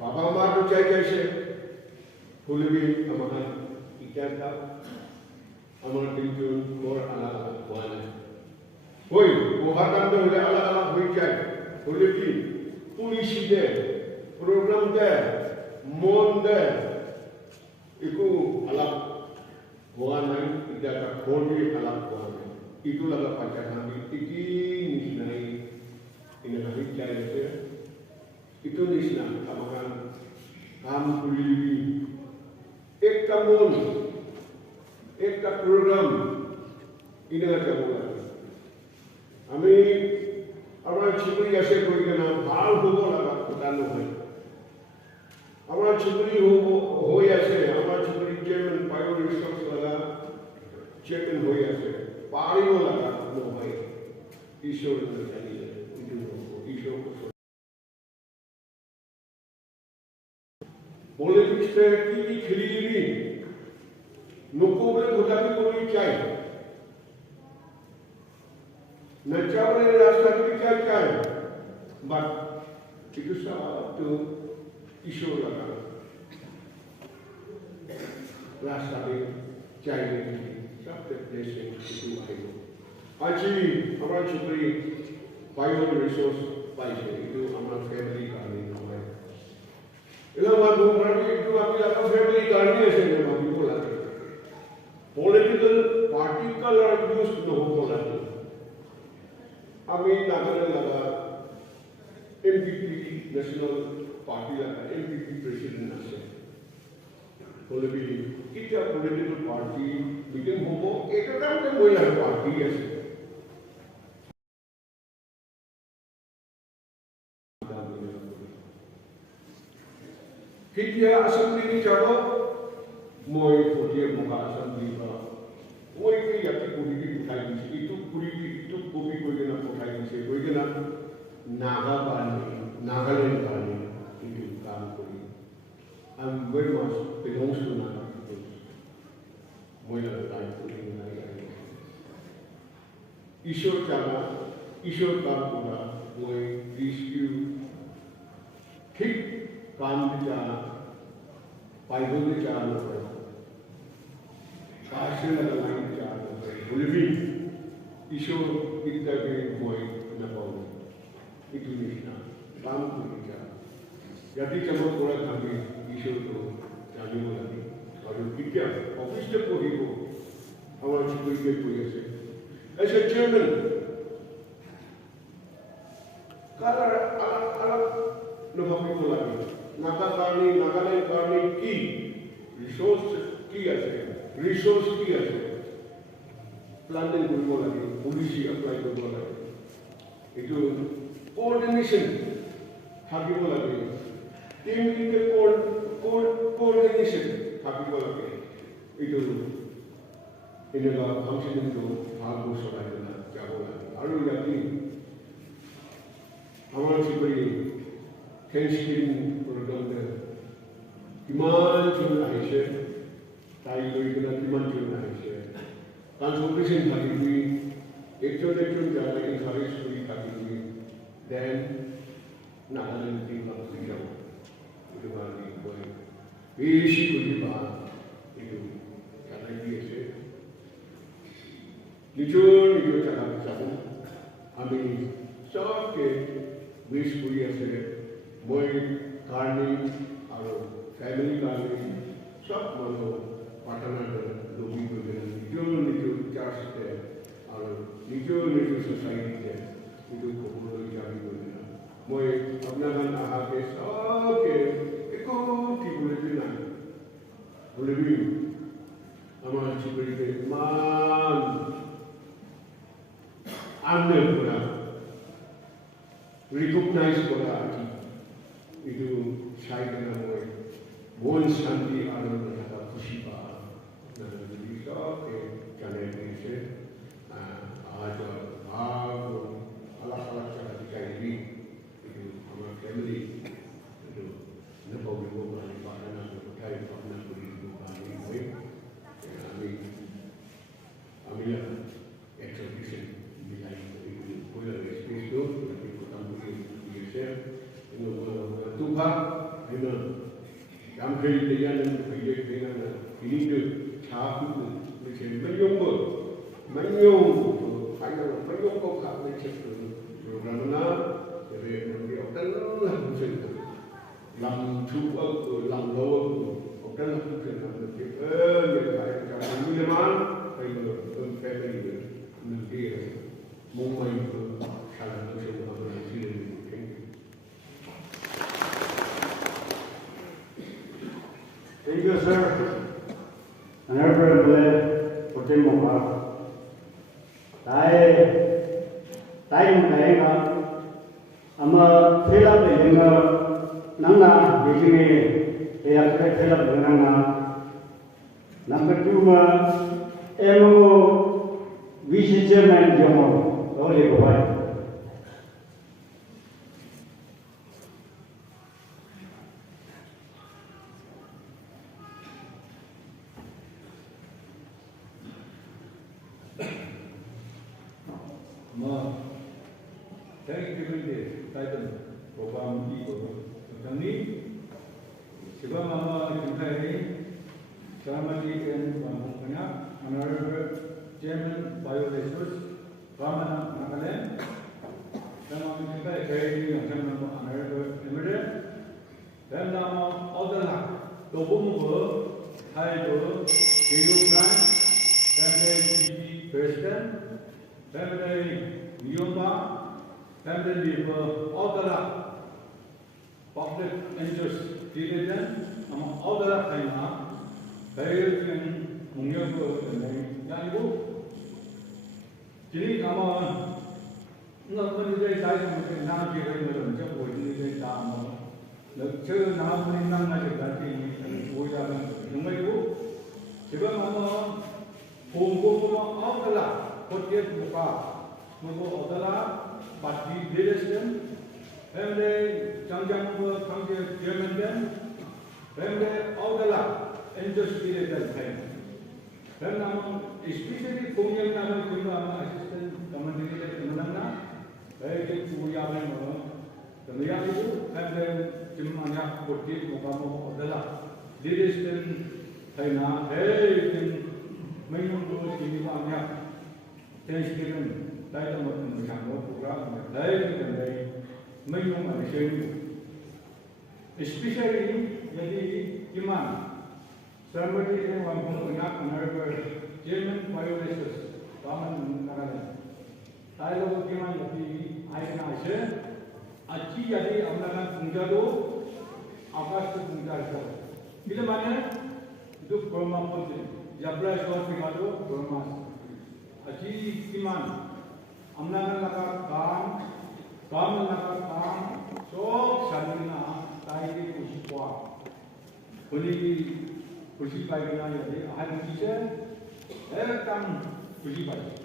बाबा हमारे तो चाहे कैसे खोल भी हमारा इक्या था हमारे दिन जो और अलग अलग हुआ है कोई वो हर काम तो अलग अलग हुई जाए खोल भी पुलिस दे program deh, mon deh, itu alat buanan tidak ada kodi alat buanan. Itu adalah pacaran ini nisnai ini hari cahaya itu. Itu nisna kamaran kam kuliwi. Ekta mon, ekta program ini ada bulan. Kami orang cipri asal koi kena bal hobo laga utanu hai. আমরা চুরি হয়ে আছে আমরা চুরি chairman bio resource লাগা চেয়ারম্যান হয়ে আছে পারিও লাগা নো ভাই ঈশ্বর জানিয়ে ঈশ্বর পলিটিক্সে কি খেলিবি নকোবরে গোটাবি করি চাই নচাবরে রাস্তা কি চাই বাট চিকিৎসা তো ईश्वर लगा रास्ता में चाहिए सब ब्लेसिंग टू आयो आज हमारा छुट्टी बायो रिसोर्स पाइए itu हमारा फैमिली कहानी है इलाम बात घूम रहा है itu अभी आपका फैमिली कहानी है से मैं अभी बोला पॉलिटिकल पार्टी का यूज न हो बोला अभी नागालैंड लगा एमपीपी नेशनल पार्टी लगा एमपीपी प्रेसिडेंट আছে বলে কি এটা পলিটিক্যাল পার্টি মিটিং হবো এটা একটা মহিলা পার্টি আছে কিতিয়া অ্যাসেম্বলি যাব মই ফটিয়ে মুখা অ্যাসেম্বলি বা ওই কি একটা কুড়িটি উঠাই দিছি একটু কুড়িটি একটু কপি করে না উঠাই দিছে কই না নাগাল্যান্ড বাণী I'm very much belongs to Nagaland. Moila life putting in Nagaland. Ishor Kapura, Moy, rescue, kick, calm the Jana, Bible the Jana, Passion of the line the Jana, Bolivin, Ishor, Victor, Moy, Napoli, Indonesia, calm to the Jana. Yati Chamakura Kami. ईश्वर को जाने वाली और विज्ञान ऑफिस तक को ही हो हमारे छुट्टी के कोई ऐसे As a chairman, kalau lebih pula Nagaland kami key resource key aja, planning kurang lagi, polisi apply kurang lagi, itu coordination habis lagi, team itu coordination habis lagi, itu ini lah function itu harus soalnya jago lagi, alu lagi. Amal seperti Thanksgiving program dimanjur aja, tahu itu nak dimanjur aja. Consultation tadi ini, ekor jalan encourage beri tadi ini, then Nagaland tim lalu tidak, itu lagi boleh. Besi boleh bah, itu kata dia je. Licur cakap cakap, kami sok ke wish boleh aja, boleh gardening atau family gardening, sok malu partner lobi boleh. Nicho church there, or nicho society there, itu popular jami boleh. Moi अपना kan आहा के सबके एको की boleh बिना, boleh भी हमारे चिपड़ी के मान आमने पूरा recognize पूरा आती, itu saya dengan moi bon शांति आनंद रखा खुशी पा. Okay, jangan ini ada alat-alat cara dikairi itu sama family itu nampak juga dari mana nak berkait mana beri bukan ini, kami exhibition bila itu boleh space tu, tapi kita boleh biasa ini orang tumpah ini yang kerja dengan kerja dengan ini tu cakup. Menyong kau kah macam program mana? Jadi nanti orang lah macam lam cuba lam lawa, orang lah macam nanti yang kaya macam ni memang kaya family nanti mungkin salah macam apa nanti Thank you, sir. Honorable Potemoka, tayo mga ama fill up yung nangna bigini kaya fill up yung nangna. Number 2 emo vice chairman jomo oleh boy. Thank you, Titan, program itu. Kami sebab mama kita ini selama ini Wanphong konyak, Honorable Chairman Bioresource, Govt of Nagaland, dan mama kita ini yang sama Honorable Emirate, dan nama Odala, Tobumugo, Thailand, European, dan dari President, dan dari Myanmar. Family Odala public interest diligence among Odala Kaina, Bail and Mungyako and Yangu. Jadi kamu nak menjadi saya mungkin nak jadi macam boleh jadi sama. Nak cakap nama ni nak jadi ganti boleh jadi. Nombor itu, sebab kamu hongkong Odala, kotiet buka, mereka Odala. Parti leadership, family jangan kangge German family Odala industry dan especially konyak nama kita assistant commander teman-teman, baik itu yang Kemudian itu ada jemaah bukti mukamu adalah leadership karena menunggu ini banyak tensikan dari teman-teman bersama program dari menunggu manusia especially jadi iman selama ini Wanphong konyak menarik German bioresources Taman Nagaland ताइलो किमान लपी आइना से अच्छी यदि अमना पूजा दो आकाश से पूजा करो किले माने जो ब्रह्मा पद जबला शोर के मारो ब्रह्मा अच्छी किमान अमना लगा काम लगा काम सब शालिना ताइले उष्पा खुशी पाएगा यदि हर चीज़ एकदम खुशी पाए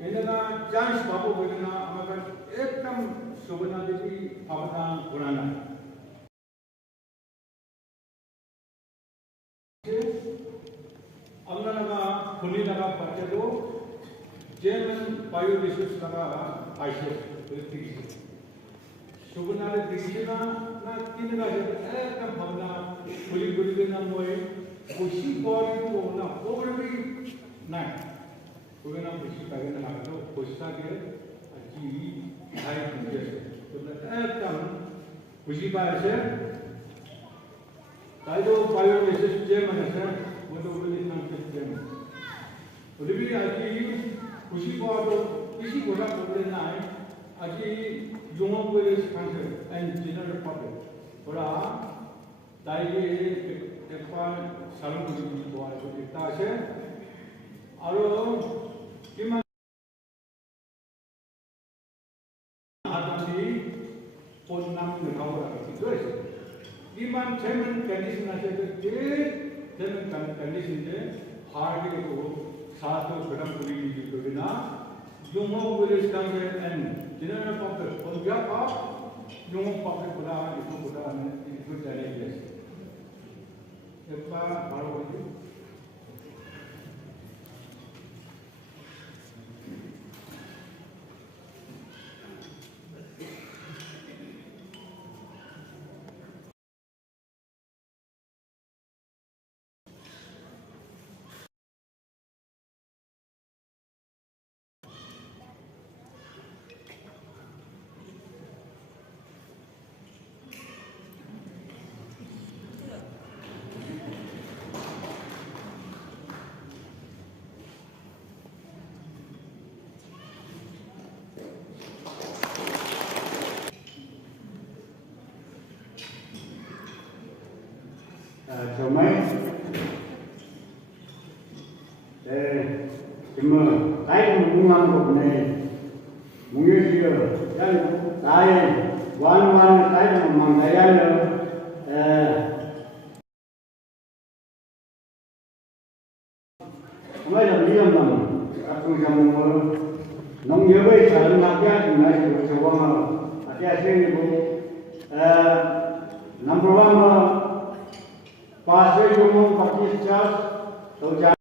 इनका चांस बाबू बोलना हमारा एकदम शोभना देवी अपना पुराना अमना लगा खुली लगा बच्चे दो जेमन बायो रिसोर्स लगा आइसे शोभना ले दिखना ना तीन का जब एकदम भावना खुली ना मोए खुशी बॉडी को ना और भी ना कोई ना खुशी पागे ना तो खुशा के अच्छी हाई पूजे से तो एकदम खुशी पाए से ताइलो बायो रिसोर्स जेमन है वो तो बोले ना जेमन वो भी अच्छी खुशी बॉडी किसी को ना बोले ना है अच्छी युवा को इस कंसे एंड जनरल पब्लिक बड़ा ताइले एक बार सालों को भी बोला तो इतना से और किमान आदमी पोन नाम निकाल रहा है तो ऐसे किमान चेमन कंडीशन आते तो चेमन कंडीशन से हार्ड के को साथ में गरम पूरी की तो बिना युवा को इस कंसे एंड जनरल पब्लिक और क्या आप युवा पब्लिक बोला इसको बोला ने इसको जाने के लिए एक बार बारो बोलिए cho mấy mà cái muốn làm một này muốn như gì rồi cái cái quan cái mà mang cái ăn rồi mấy lần đi làm tôi làm nông nghiệp với sản xuất gia thì này thì sẽ quan là cái gì cũng number one पासवे जुम्मों 25 तो जा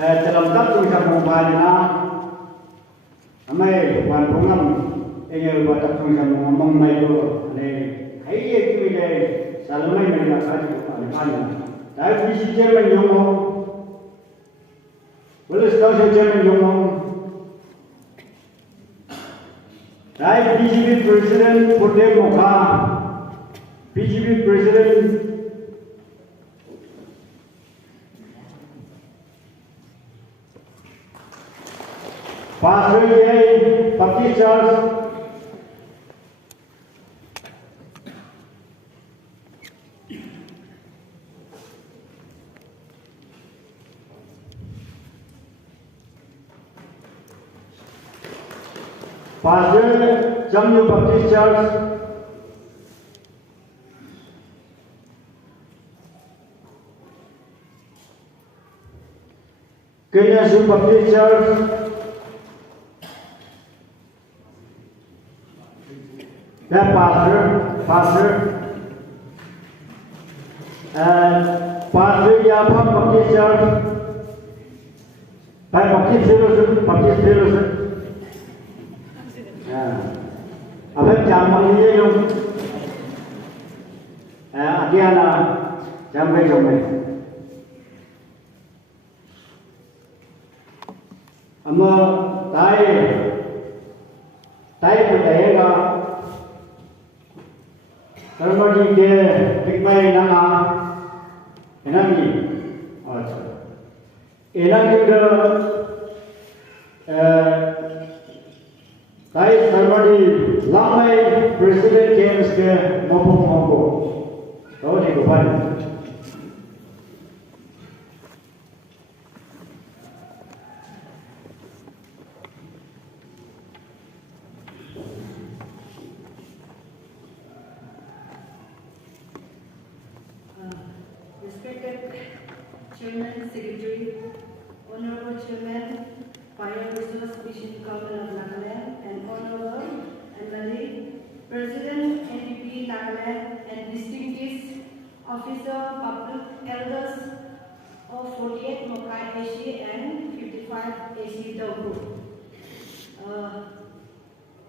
dalam satu sambung bahasa, amai Wanphong am, ini buat satu sambung ngomong mai tu, ni, hai itu ni salamai mereka kali kali. Tapi di sini menjumpa, boleh tahu saja menjumpa. Tapi BJP Presiden Purdey Mokha, BJP Presiden पास हुई है 25 चार्ज पास जम्मू 25 charge Kenya 25 charge That pastor, pastor ya apa pakai church, pakai fellowship, ya, apa mang đi luôn kia là chăm phải chồng mình mà tay của tay là cái mà đi kia bị bay năng gì năng gì đó tay somebody lamai president James ke Wanphong đó thì của bạn Respected Chairman, Secretary, Honorable Chairman, Fire Resource Mission Govt of Nagaland, and Honorable Emily, President, NPP Nagaland, and distinguished officer, public elders of 48 Mokai AC and 55 AC Dogu.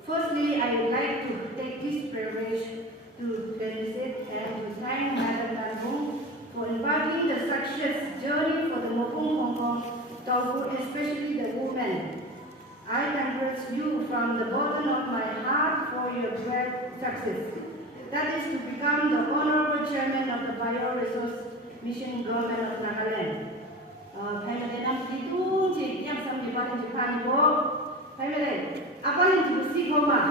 Firstly, I would like to take this privilege to felicit and to thank Madam Wanphong for embarking the success journey for the Wanphong Dogu, especially the women. I congratulate you from the bottom of my heart for your great success. That is to become the Honorable Chairman of the Bioresource Mission Govt of Nagaland. Family number two, yang sampai pada Jepang itu, family apa yang diusi koma,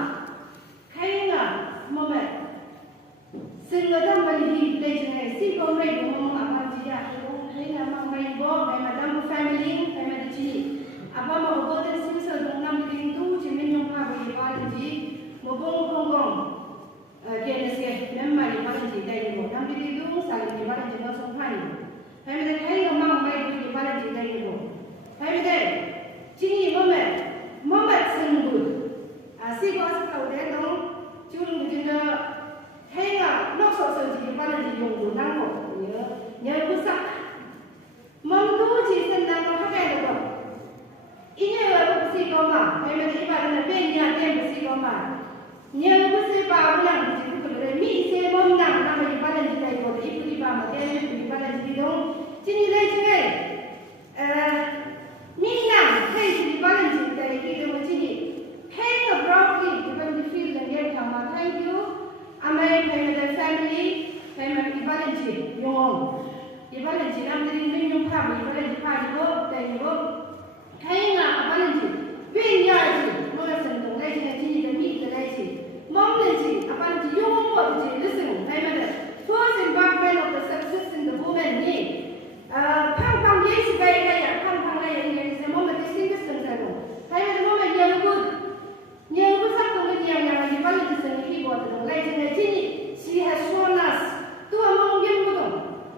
kayaknya moment. Sehingga bagi legendary si koma itu ngomong apa dia, kayaknya mamai bo, madam family, family cini. Apa mau buat sih sedang number itu, cuma yang apa yang di, mau bong. KNSK memang di mana cerita ini, nanti itu saling di mana juga sopan. Kami dah memang baik di mana cerita ini. Kami dah cini momen sungguh. Asyik asal tahu deh dong, curang begini. Nak sosok di mana di jonggo nangko, ya busak. Mampu cerita nangko apa yang dong? Ini adalah bersih koma. Kami dah ibaratnya benya dia bersih koma. Yang bersih bawang itu kemudian mi sebom nama di pada kita itu di bawah dia di pada di dong cini lagi mi nama di pada kita itu cini hey proudly di pada di feel dan dia sama thank you amai family di pada di yong di pada di nama di minum kap di pada di pada dan itu hey apa lagi binya di mana sentuh lagi cini dan mi lagi Mom apa yang you want to listen? First embarkment of the success in the woman ni. Pang yes baik ya, pang lain ni. Mom distinguished themselves. Saya mom yang good satu lagi yang di balik disini keyboard tu. Lain ni she has shown us. Tu mom yang betul.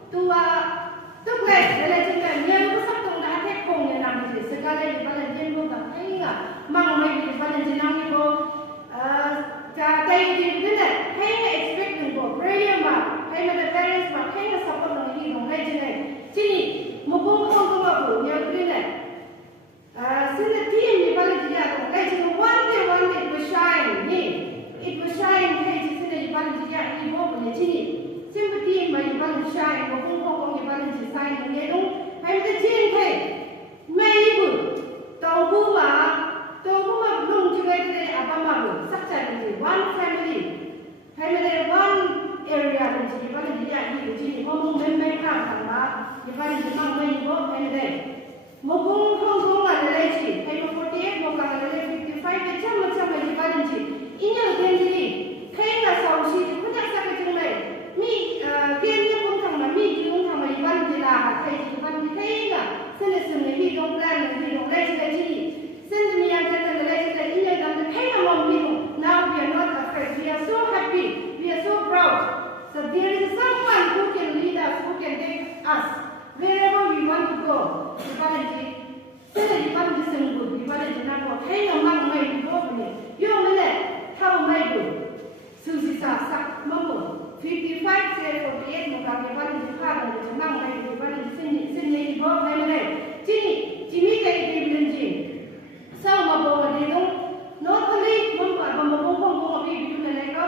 Tu kelas lain yang good satu dah ada kong yang nama dia. Segala di balik yang betul. Hingga mang mai di balik jenang itu. Tay di mana? Hanya expecting for prayer mak, hanya the parents mak, hanya support orang ini orang lain jenis. Cini, mukung aku yang mana? Sini team di balik dia orang lain jenis. One day it will shine, ni, it will shine. Hey, sini di balik dia ibu punya cini. Sini team di balik shine, mukung di balik dia shine. Ni dong, hanya the cini hey, mai ibu, tahu belum juga itu apa mahu, saksa ini one family, one area ini di mana dia hidup di ngomong memang sama, di mana dia mampu hidup family. Ngomong ada lagi, kayak 48, ngomong ada lagi 55, macam di mana di ini ada jadi, kayak sausi, punya sakit cuma, mi dia pun sama, mi pun sama di mana dia lah, kayak di mana kayak seni hidup plan hidup lagi. Send me and the legislature in the kind of people. Now we are not afraid. We are so happy. We are so proud. So there is someone who can lead us, who can take us wherever we want to go. Di mana di sungguh, di mana di nak hey orang mai di bawah ni. Yo mana tahu mai tu. Susi sak mampu. 55 saya 48 muka di mana di mana di mana mai di mana di sini di bawah mana. Cini kayak di bilanji. Sao mà bố đi đúng, nó có lý, muốn gọi mà bố không có bị như này có,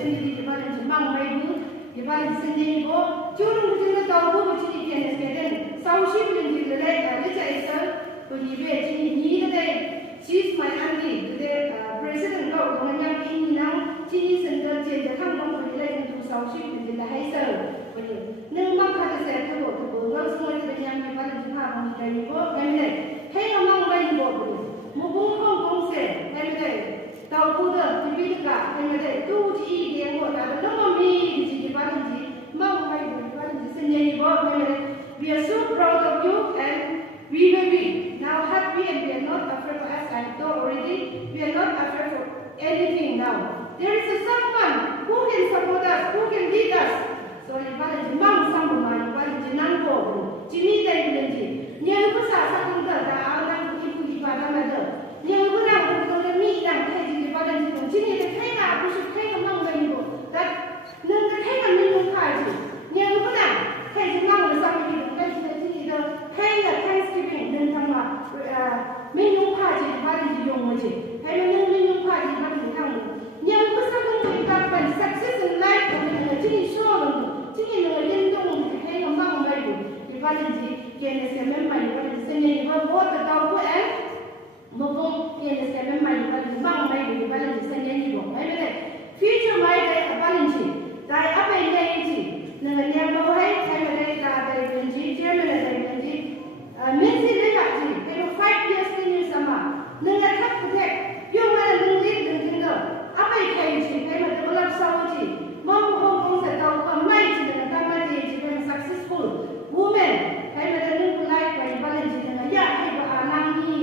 sendiri di balik jemang maibu di balik sendiri bo curung kita tahu bo cini kene kene sausi belum dilelai leca esal penyibe cini ni deh she's my auntie today president Govt of Nagaland ini nang cini sendiri jadi kang bang dilelai untuk sausi belum dilelai esal neng mak ada saya tu bo ngau semua itu yang di balik jemang mami kaya bo kene hei ngamang bayi bo mubung hong se kene tahu puda tibi dekat kene tu ji dia bo ada nama mi di balik ji mau bayi di balik ji sendiri bo kene we are so proud of you and we will be now happy and we are not afraid for us I told already we are not afraid for anything now there is someone who can support us who can lead us so di balik ji mang sang di balik ji nang bo Jimmy tay bilang ji nyai ku sa sang da da ang ibu di pada ada nyai ku na ku to mi dang thai ji di balik ji Jimmy de thai na ku su thai ka mang ba ni bo da nang da thai ka min lu khai ji nyai ku na thai ji mang da sang ji da ji da ji da thai na Thanksgiving nang thang ma min lu khai ji di balik ji yong ma ji thai ma nang min lu khai ji balik ji thang nyai ku sa ku ni ka ban success in life ko ni ji show ji ni lo yin dong thai ka mang ba ni Valenji, quien es que me mayor el señor llevó voto caupo el mobong quien es que me mayor el bang mayor Valenji señor llevó. Future mayor Valenji, dai apa ini ini? Dengan yang bawa hai, saya melihat dari Valenji, dia melihat dari Valenji. Mesti dekat ji, kalau 5 years ini sama. Dengan tak betul, yang mana dengan tinggal. Apa yang ji? Saya melihat dalam sawah ji. Mau hong saya tahu kemai ji dengan tamat ji, dengan successful. Women, kaya ada nung life kaya balik dengan ya kaya anak ni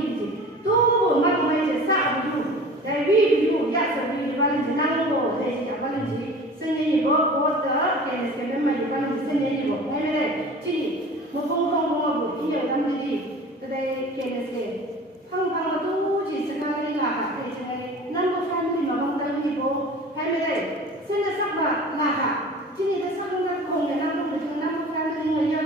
tu mak mai jasa abu, dari biu ya sebi balik dengan nung dari ya balik seni ibu kota kaya sekarang mai balik seni ibu, kaya ada ciri mukong abu ini orang jadi dari kaya sekarang hang tu ciri sekarang ni lah kaya sekarang nang family mabang tahu ibu, kaya ada seni siapa lah ciri dah sekarang kong yang nang family yang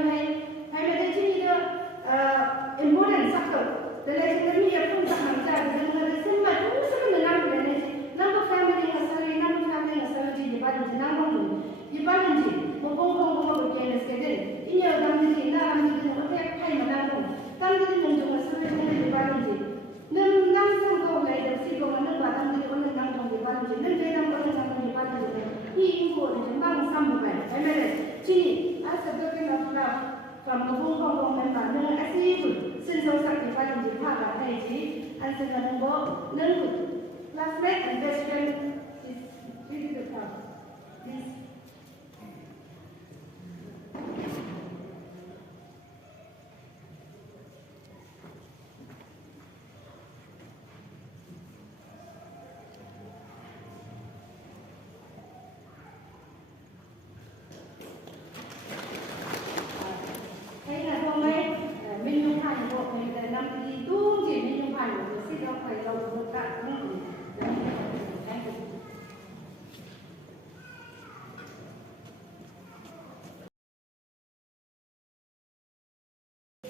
important factor. Dalam sini ya pun tak macam dengan semua tu sebenarnya nama family asal di depan nama mu, di depan je. Mungkin begini sekali. Ini orang ni nama ni orang kai mana pun. Tapi ni menjadi asal di depan je. Nam sangkau lagi dari si kau mana batang ni orang nama di depan je. Nam dia nama orang nama di depan je. Ini info ni mang sampai. Ada ciri asal tu kena from the Wanphong member nung asli sinso sak di paling di pha hai ji an sen nung bo nung classmate and best friend is the top this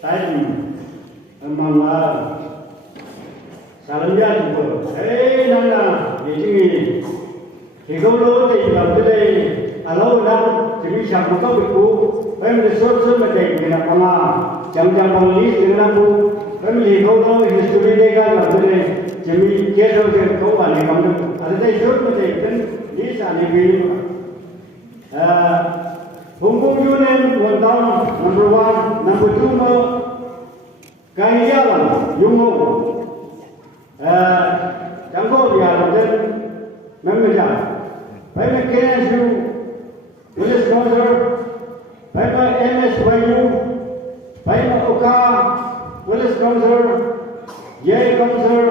Tại mà 사람이야 뭐 에나나 예중이 이걸로 대입할 때 알아오나 지금 샤프가 있고 그러면 소소만 되기나 아마 장장방리 지나고 그러면 이거도 히스토리가 나는데 지금 계속 또 많이 감는 아는데 쇼트 되는 리사니 비는 Hungkong Wanphong number 1, number 2 mo kaya lang yung mo jangan dia dan memang banyak KSU Willis Council banyak MSYU banyak OK Willis Council Yale Council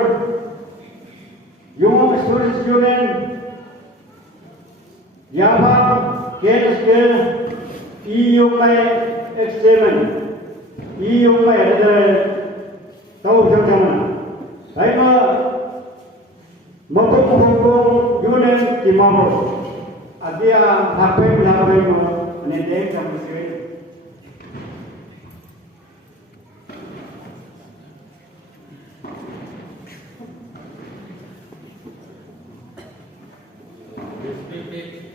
yung Students Union Yapa KSK EU experiment EU ada tahu macam saya mengkong Yunan di Mabos dia apa menendeng sama sekali Speak respected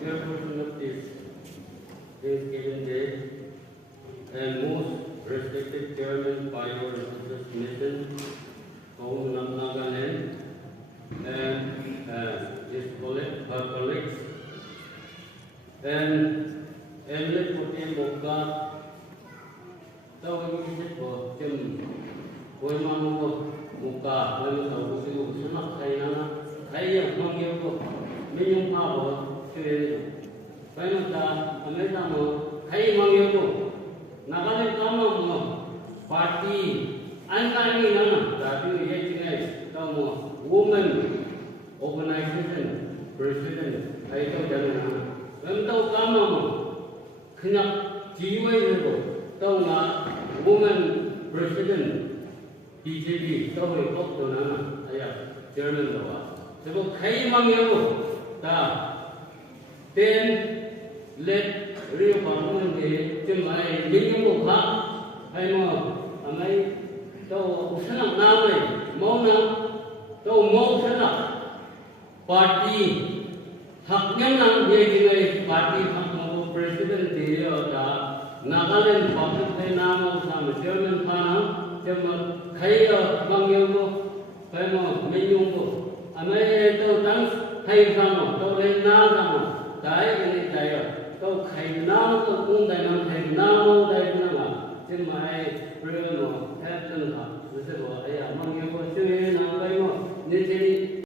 chairperson of this Thanksgiving Day, and most respected chairman by your mission, Govt of Nagaland, and his colleagues, and Emily Putin Moka, Tawag isip ko, Jim, Boy Mamu Muka, Lalu Tahu Siu, Sunak Kaya Manggil ko, Minyong Pabo, Siri, Kaya Nata, Amerika mo, Kaya Manggil ko, Nagalit Kama mo, Party, Angkani Nana, Dati Yechingay, Tamo, Woman Organization, President, Kaya Janana, Kaya Kama mo, Kanya Jiway Nero, Tao nga woman president BJP tao ay kok to na aya chairman daw sebo khai mangyo ta ten let rio pamon ge chimai minyo ko kha ai mo amai tao usana na mai mo na tao mo sana party hak nyam nang ye ji party hak mo president de ta Nagaland Public Day Namo Sam Chairman Pana, Chairman Kaya Mangyugo, Kaya Menyungo, Amay to Tang Kaya Samo, to Renagamo, Dai in Daya, to Kaya Namo, Undaman Kaya Namo, Dainama, Timai, Bruno, Captain, this is what I am Mangyugo, Sui, Nagaimo, Nitty.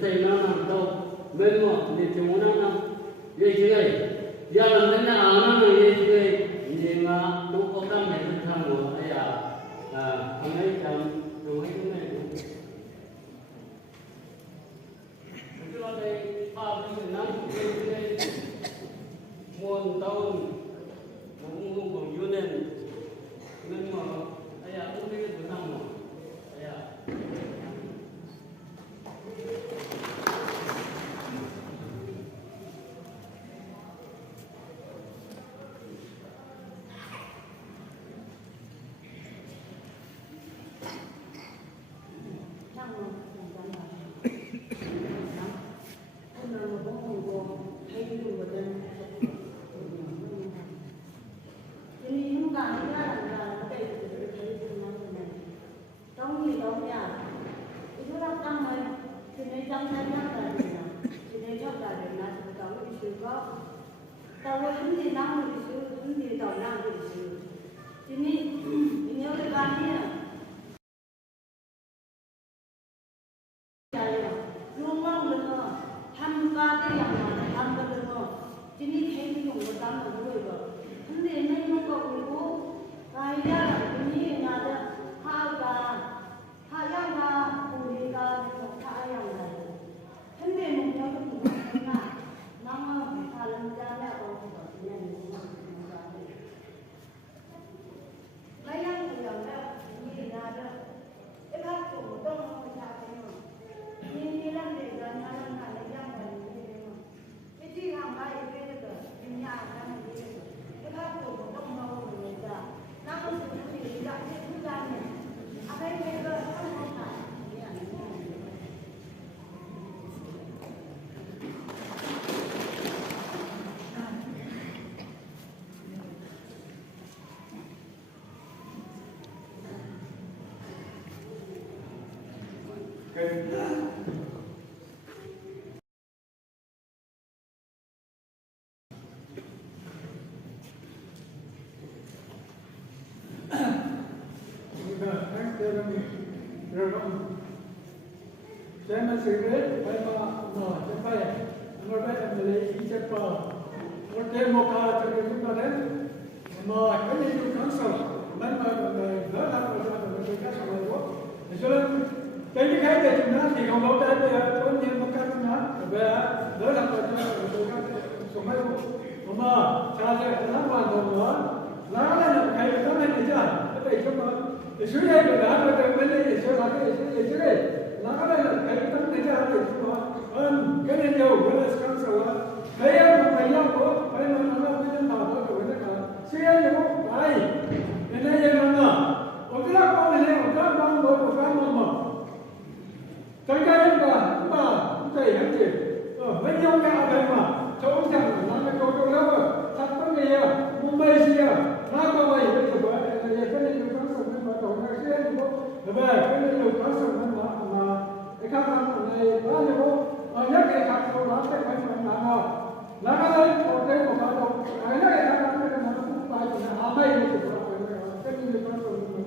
Say Nana, to Memo, Nitimuna. Ye chile, ya la mena ana ye chile, ye ma tu ko kam me tham mo aya, angai cham tu hai ne. Ju la dei pa bi nam ye chile, mon taun, mong ko yunen, men mo aya u ne tu tham mo aya. cái mà thầy hắn gì mấy nhau nhà đây mà cháu chẳng làm cái câu đâu rồi thật có gì à Mumbai gì à nó có vậy bây giờ cái này chúng ta sống với tổ này sẽ được không về cái này chúng ta sống với mà cái khác này bao nhiêu nhất cái khác câu đó sẽ phải là cái đấy có cái một cái đâu cái này là cái mà nó cũng phải là à đây cái này chúng ta sống với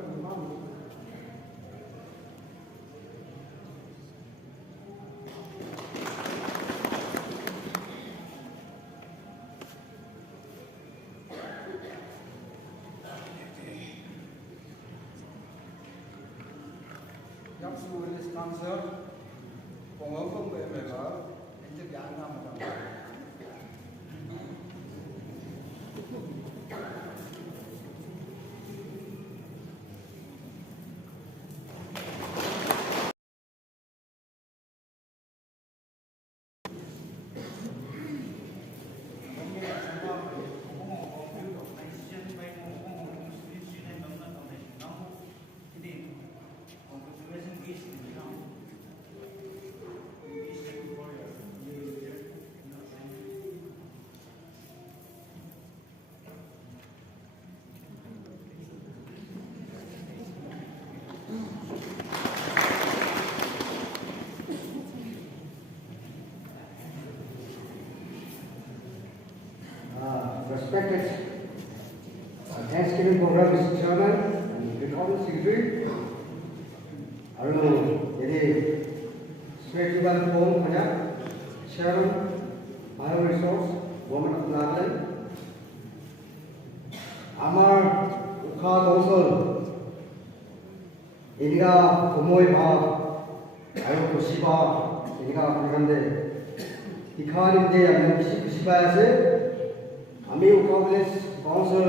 Council in this concert, cùng ở phương về ở những chức dạng năm một Respected Thanksgiving program, Mr. Chairman and Recording Secretary. Jadi Sweti Wanphong konyak, Chairman, Bioresource, Govt of Nagaland. Amar Ukha Council, India Kumoi Ba, Ayo Kushiba, India Kumande. Ikhan India, Kushiba ase. আমি উৎসৱ কাউন্সিল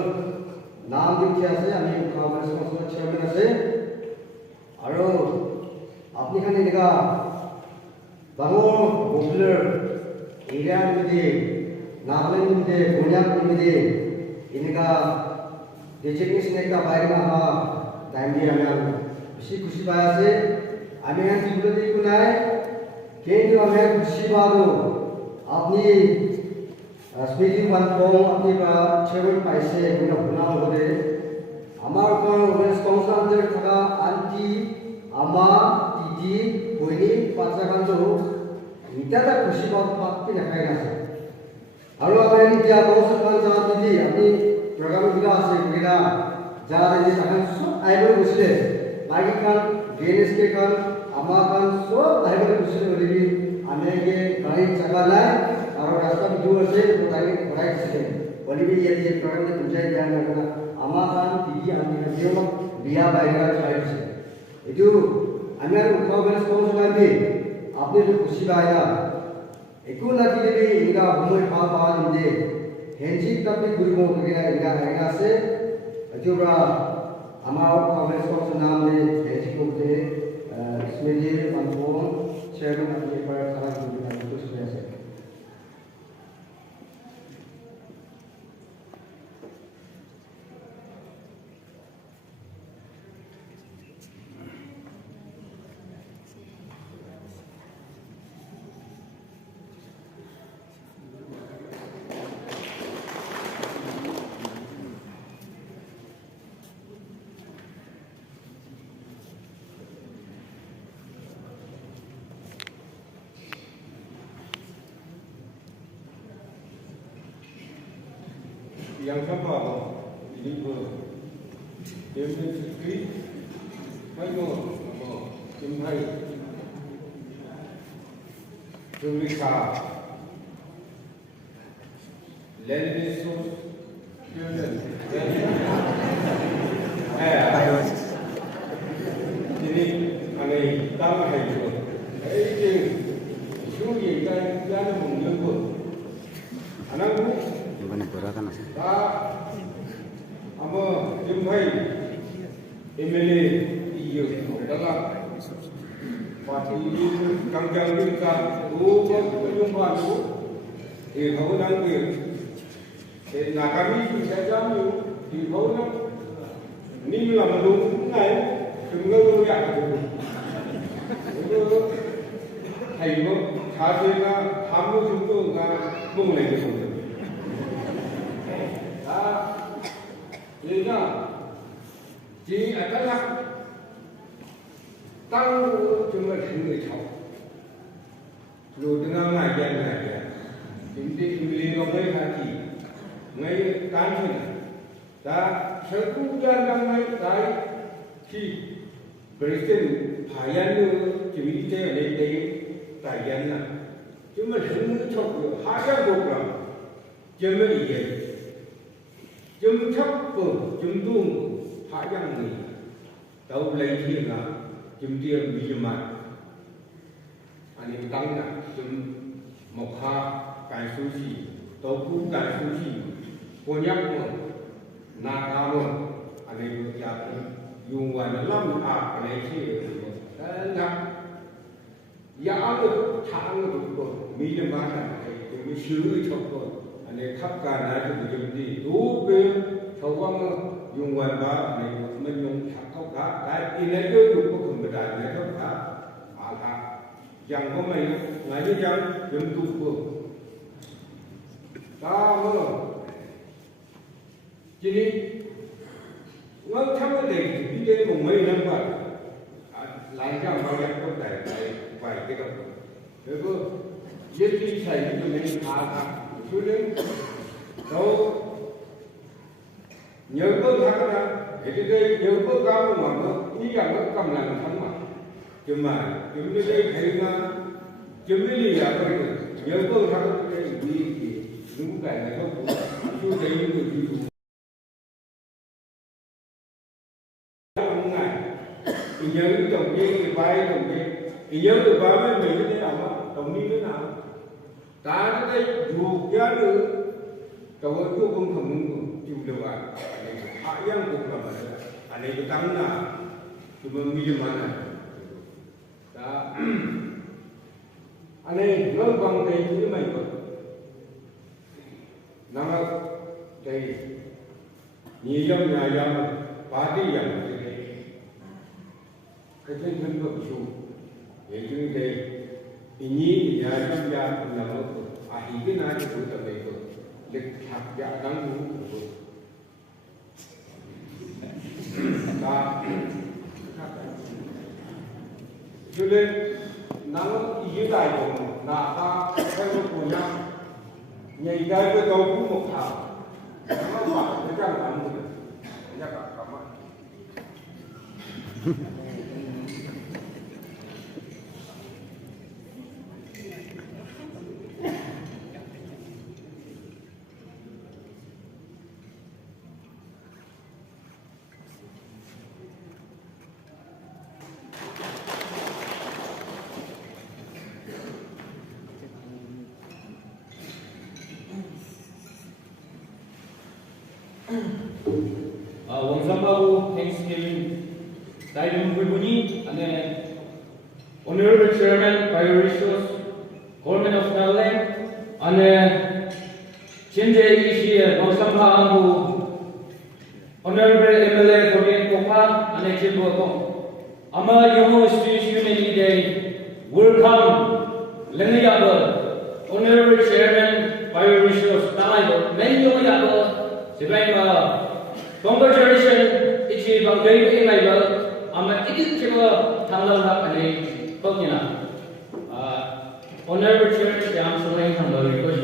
নাম দি উঠি আছে আমি উৎসৱ কাউন্সিলৰ চেয়াৰমেন আছে আৰু আপুনি খান এনেকুৱা ডাঙৰ পপুলাৰ এৰিয়া নিমিত্তে নাগালেণ্ড নিমিত্তে konyak নিমিত্তে এনেকুৱা ডেজিগনেশ্যন এটা বাইরে আহা টাইম দিয়ে আমি বেছি খুশি পাই আছে আমি খান দিবলৈ একো নাই কিন্তু আমি খুশি পালো আপনি Sweti Wanphong আপনি বা চেয়ারম্যান পাইছে কোনো ভুনা হলে আমার কোন রেসপন্সিবিলিটি থাকা আন্টি আমা দিদি বইনি পাত্রাকান্ত ইটাটা খুশি পাচ্ছি দেখাই আছে আৰু আপুনি এতিয়া বছৰমান যা দিদি আপনি প্ৰগ্ৰাম কিবা আছে কিনা যা দিদি তাহান সব আইব গৈছিলে লাগি খান ডিএনএসকে খান আমা খান সব আইব গৈছিলে বলি আমি গাড়ী চাকা নাই और रास्ता भी दूर से बताइए पढ़ाई से बोली भी ये प्रोग्राम ने पूछा ध्यान रखना आमा खान दीदी आंटी ने जो बिया बाइरा चाहिए से ये जो हमें उठाओ बेस कौन सा भी आपने जो खुशी बाइरा एको नाती ने भी इनका हमर पाल पाल इंदे हेंजी तब भी गुरु मो के इनका आएगा से जो बड़ा हमारा उठाओ बेस कौन सा नाम ने हेंजी को दे स्मेजी Wanphong चेयरमैन अपने पर खड़ा करना कुछ ऐसे yang sama ini dia sekali mayu jumpai Amerika Leninus jadi aneh tahu itu itu sugi kan jangan menunggu anakku 이번에 돌아가나 다 아마 jumpai MLA iyo dalam parti kangkang kita bukan perjumpaan itu bangunan itu nah kami bisa jamu di bangunan ini lah mendukung ngai tunggu dulu ya itu 하이고 자세가 한국 정도가 뽕을 내게 보는 아 얘가 지 아까 tăng chúng là thành người xấu rồi từ năm ngày dần này chúng ta liên quan tới hai gì ngay cá nhân ta sẽ cũng ra năm nay cái khi president phải ăn nữa chỉ biết thế ở đây đây tại dân là chúng mà thành người xấu hai cái cuộc là chưa mới gì chúng chấp của chúng tu hai cái người tàu lấy thiên là chúng tiêm bị mà anh em tăng là chúng một ha cái số gì tàu cũ cái số gì konyak mà naga mà anh em giờ dùng vào nó lắm à cái này chứ là giá được thang được rồi mỹ mà là cái cái sứ cho con anh em khắp cả này chúng chúng đi đủ bên thầu quang dùng vào ba anh em mình dùng khắp cả cái in này cứ dùng có cần đại này thôi cả à ha chẳng có mấy ngày như chẳng dùng tu phương ta mà chỉ đi nó thắp cái đèn đi đến một mấy năm qua làm cho bao nhiêu công đại vài cái đó rồi cứ giết đi thầy cho mình thả xuống đến đâu nhớ bước thắng ra thì đây nhớ bước cao mà nó ý rằng nó cầm làm thắng mà nhưng mà chúng đây thấy là chúng đây là coi nhớ bước thắng đây đi đúng cái này không chú thấy người đi nhớ đồng chí vai đồng chí nhớ được ba mấy mình thế nào mà đồng chí thế nào ta nó đây dù giá nữa cậu ấy cũng không thầm chịu được à hạ yang cũng là anh ấy cái tăng là chúng mình bây giờ mà đó anh ấy ngỡ bằng đây như mày rồi nằm ở đây nhiều trong nhà giam party yang cái thân thân của chủ để chúng đây ini nhà trong nhà cũng là một ai cái này cũng là vậy rồi để học giả đáng của ta cho nên nó dưới đại của là ta theo của nhau nhảy đây với câu cũng một thảo nó phải cái trang bản của mình nhắc cả cảm ơn 원삼하고 Thanksgiving 다이든 부분이 안에 Honorable Chairman Vice Govt of Nagaland 안에 현재 이시에 원삼하고 Honorable MLA Govt Kokha 안에 질부하고 아마 영어 스튜디오맨이 돼 welcome 랭리아버 Honorable Chairman Vice 땅아이도 맨용이아버 제가이마 Congratulations, it's a very my work. I'm a ticket Tangla and Pokina. Honorable Church, I'm so many from the request.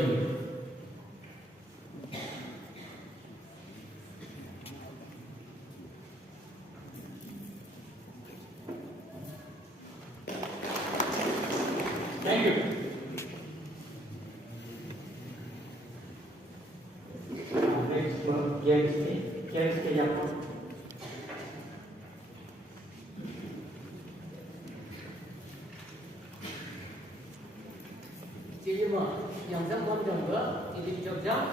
Thank you. Thanks for James. James cái gì không? Chỉ mà yang rất quan trọng nữa, thì chụp chụp,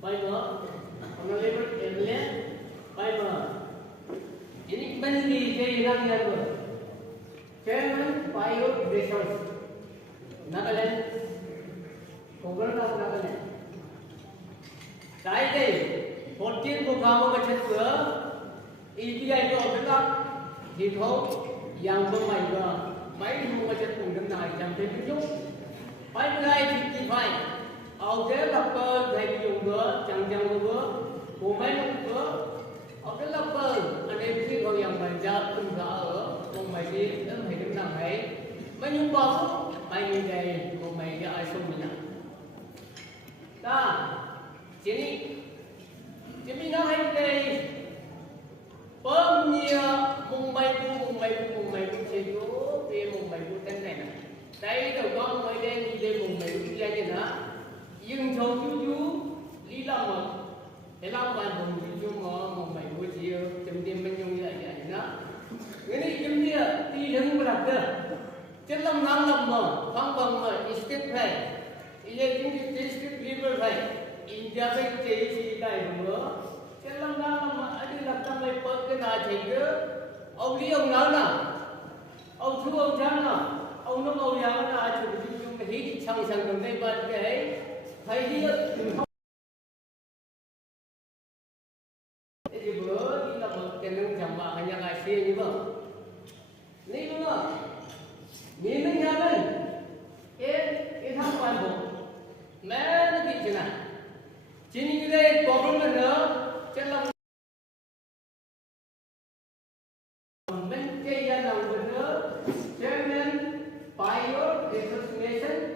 bây giờ ông lấy một em lấy, bây giờ ini bên gì cái gì đang làm rồi? Chairman Biodiversity Nagaland, Govt of Nagaland. Cái đây 14 cuộc họp của chính phủ EPI của Việt Nam thì không yang không mày và mấy mua cho cùng năm này chẳng thêm chút mấy ngày thì phải ở thế lập cơ thầy dùng bữa chẳng chẳng bữa của mấy bữa ở thế lập cơ anh em khi còn dòng mình ra từng cả ở còn mày đi đến thầy năm năm ấy mấy nhung bao mày như đây của mày cho ai xung mình ta chỉ nói hay đây bơm nhiều mùng mày chơi cố về mùng mày cũng tên này nè đây đầu con mới đen đi đây mùng mày cũng ra như đó nhưng châu chú lý làm mà thế làm bàn mùng chú mà mùng mày cũng chiều chấm điểm bên nhung vậy vậy đó cái này chấm điểm đi đứng mà đặt cơ chân lâm ngang lâm mà phong bằng mà step phải ile chúng đi step liver phải India phải chơi gì đây mà chân lâm ngang lâm mà anh đi làm tâm lại bớt cái nào thì cứ ông lý ông nói nào ông chú ông cha nào ông nói ông giáo là chủ chúng cái hít sang sang đồng đây bật cái thấy đi đừng không cái bữa đi làm một cái nông trồng mà nhà ngày xưa như vậy lý đúng không nhìn mình nhà mình cái thằng quan bộ mẹ nó bị thế này chỉ như đây có problem nữa chân lòng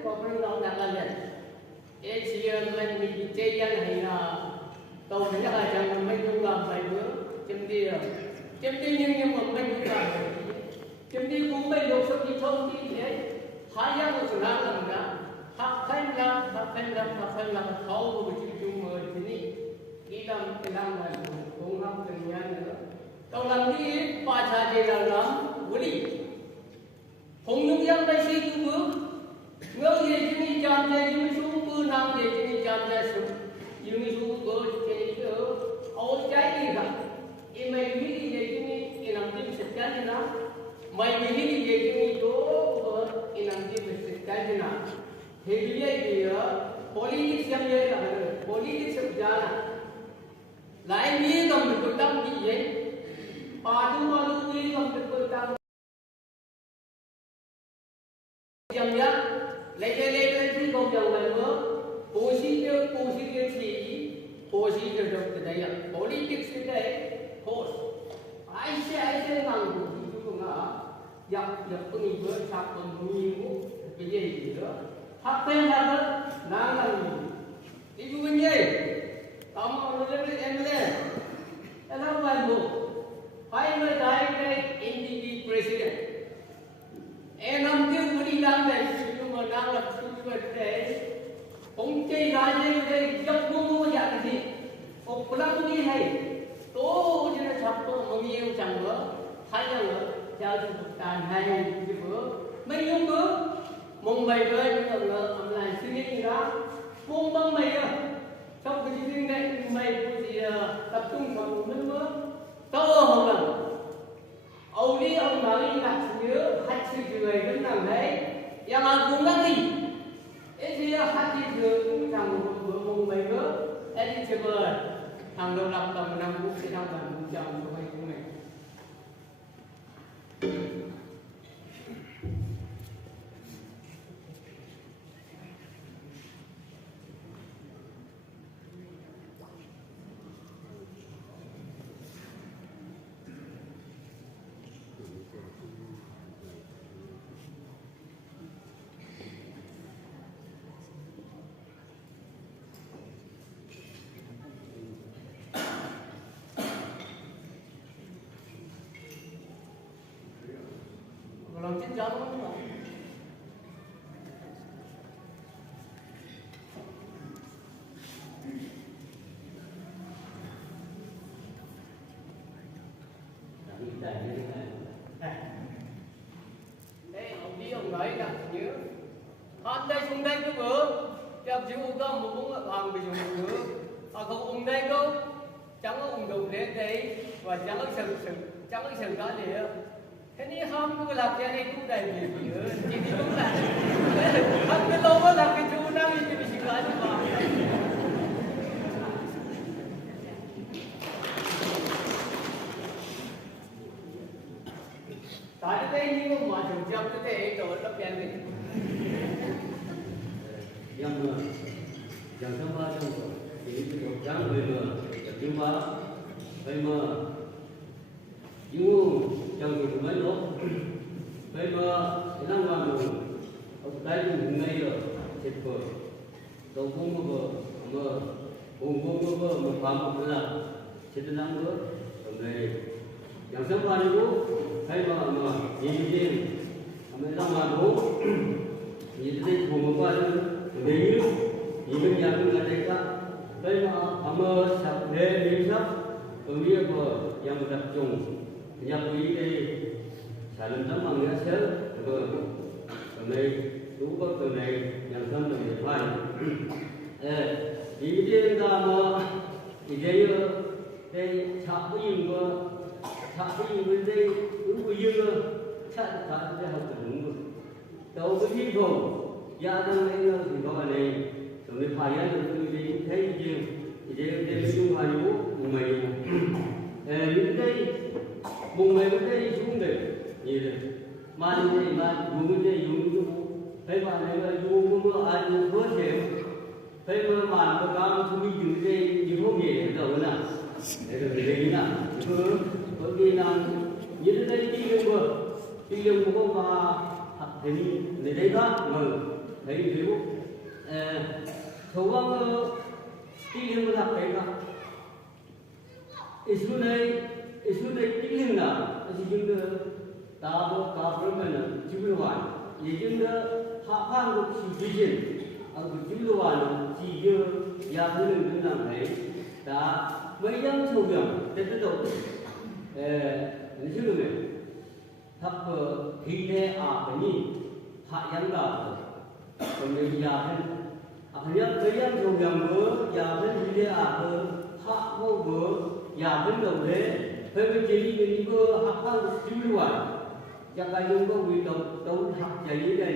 Govt of Nagaland. Each year mình bị chơi dân hay là tàu này là chẳng mình cũng làm vài bữa chấm đi nhưng mà mình cũng làm chấm đi cũng mình được số đi thông tin thế hai yang một số làm cả học phanh làm thâu của chúng chúng mới thế này đi làm cái làm này cũng học từng nhà nữa tàu làm đi ba cha chơi làm vui đi không những yang đây xây cứ bước ngơ gì chứ đi chạm chơi chứ xuống bữa năm gì chứ đi chạm chơi xuống chứ xuống bữa chơi chứ ôi trái đi cả em mày biết gì chứ đi cái làm gì sẽ cái gì đó mày biết gì chứ đi chỗ bữa cái làm gì sẽ cái gì nào thì bây giờ thì politics xem như là politics sắp ra là lại biết không được tâm gì vậy bà chúng ta luôn biết không được tâm chậm nhá lấy cái công việc này nữa procedure được từ đây ạ politics từ đây course ai sẽ làm của chúng ta dập cái gì với sắp còn nhiều cái gì nữa học thêm ra đó đang làm gì đi vui nhỉ tao mau lên em lên hello bạn bồ phải mới tới cái NDP president em năm trước đi làm này nhưng mà đang làm sự việc để ông chơi ra đây dốc mua dạng gì ông làm gì hay tố cho nó sắp có nhiều chẳng nữa hay là cho chúng ta hay cái bữa mấy những bữa mong mày với những ông lại suy nghĩ gì đó mong mong mày à trong cái suy nghĩ này mày thì tập trung vào một nước tao không làm ông đi ông nói là nhớ hai sự người vẫn làm đấy yang mà cũng đang gì ấy thì hai sự người cũng thằng vừa mong mày nữa ấy thì chơi thằng đầu lập tầm năm cũng sẽ năm lần cũng chồng của mày cũng này lòng chính giáo đúng không? Đây ông đi ông nói là nhớ con đây xuống đây cứ bữa chậm chịu có một bún hoàng bị dùng nữa không ông đây đâu chẳng có ông đồng đến đây và chẳng có sự đó gì đâu thế này không có làm cái này cũng đầy nhiều nữa chỉ đi đúng là không cái lâu đó làm cái chú năng thì bị chịu lại mà tại đây như mà trường chậm thế năm chẳng tham ba trong thì một trắng về mờ chúng ta về mờ chúng trong cái mấy đó về mờ năm qua mùa ông tay cũng ngay rồi chết vợ đâu cũng có vợ mờ cũng có vợ một phạm một là chết năm nữa hôm nay chẳng tham ba đi bố hay mà nhìn nhìn mình năm qua bố nhìn thấy cùng một qua đấy nhìn bên nhà mình là đây cả đây mà mơ sắp đến đến sắp tôi biết vợ yang tập trung nhà quý đây sản phẩm tấm bằng nghĩa sớ rồi còn đây đủ có từ này nhà thân là để phải thì cái ta mà thì đây chạm cái gì bên đây đúng cái gì nữa chạm phải cái học đúng rồi đâu cái gì không gia đình này thì có này rồi phải là từ đi thấy gì thì đây chung là nhú mày những đây vùng mày bên đây xuống đây như thế mà như thế mà dùng cái thấy bạn này là dùng mưa ai cũng có thể thấy mưa màn có cao không biết dùng đây như không gì hết rồi nè để rồi đây nè bởi vì là như thế đây đi đường có mà thì để đây đó mà thấy thiếu số đi đường là cái đó isu này đi đường nào thì chúng ta có mình chịu hoàn thì chúng ta hạ phang được sự kiện ở chịu hoàn chỉ đưa gia đình mình làm thấy đã mấy dân sâu đường đến đầu nên chứ này thắp khi thế cái gì hạ dân đó còn bây giờ nhất cái dân sâu đường bữa giờ đến khi thế hạ vô bữa giờ đến đầu thế phải cái gì cái bữa hạ phang được chịu hoàn chẳng ai dùng có quy đâu học chạy như này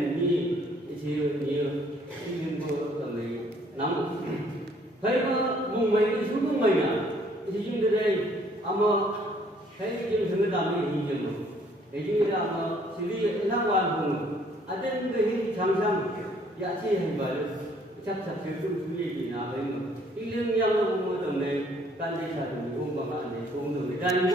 như nhiều thì nhưng mà tầm này nắm thấy có vùng mấy cái xuống vùng mình à thì chúng ta đây mà thấy cái chuyện sự làm gì hình dung cái chuyện là xử lý cái năng quan vùng ở trên cái tham sam giá trị hành vậy chắc sử dụng cái gì nào đấy mà cái lương nhau tầm này can đi sản cũng bằng bạn để cũng được cái can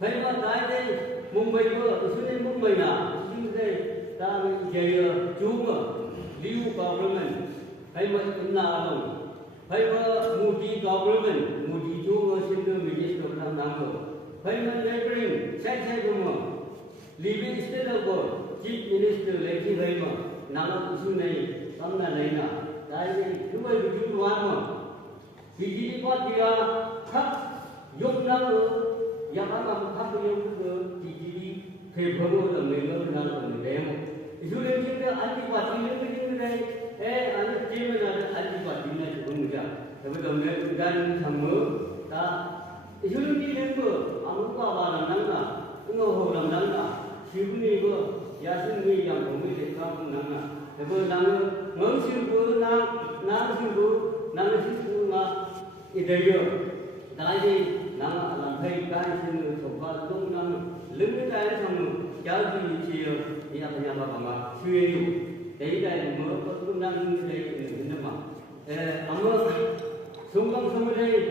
thấy có cái đây vùng mình vừa xuống đến vùng mình à chúng đây ta về chú mà lưu government hay mà nào rồi hay mà multi government multi chú mà xin được mình sẽ làm rồi hay mà neighboring sai không mà living state of chief minister lấy gì vậy mà nào issue này tâm là này nè cái thứ bảy của chúng ta mà thì chỉ có kia khắc dùng năng yang akan khắc dùng chỉ thì không có mình nó đang còn để mà dù lên trên cái anh đi qua thì lên cái đây anh chỉ mà là anh đi qua thì này cũng được thì bây giờ mình đang thằng mưa ta dù lên đi lên bờ ông qua vào làm nắng à cũng ngồi làm nắng à siêu đi bờ giá sinh đi làm cũng đi để không nắng à thì bờ nắng ngớ siêu bờ nắng siêu mà thì đây rồi cái gì nắng làm thay cái siêu sổ pha cũng nắng lưng cái xong cháu đi chiều đi ăn nhà bà mà xuyên đấy là mưa có cũng đang đây nó mà mưa xuống đây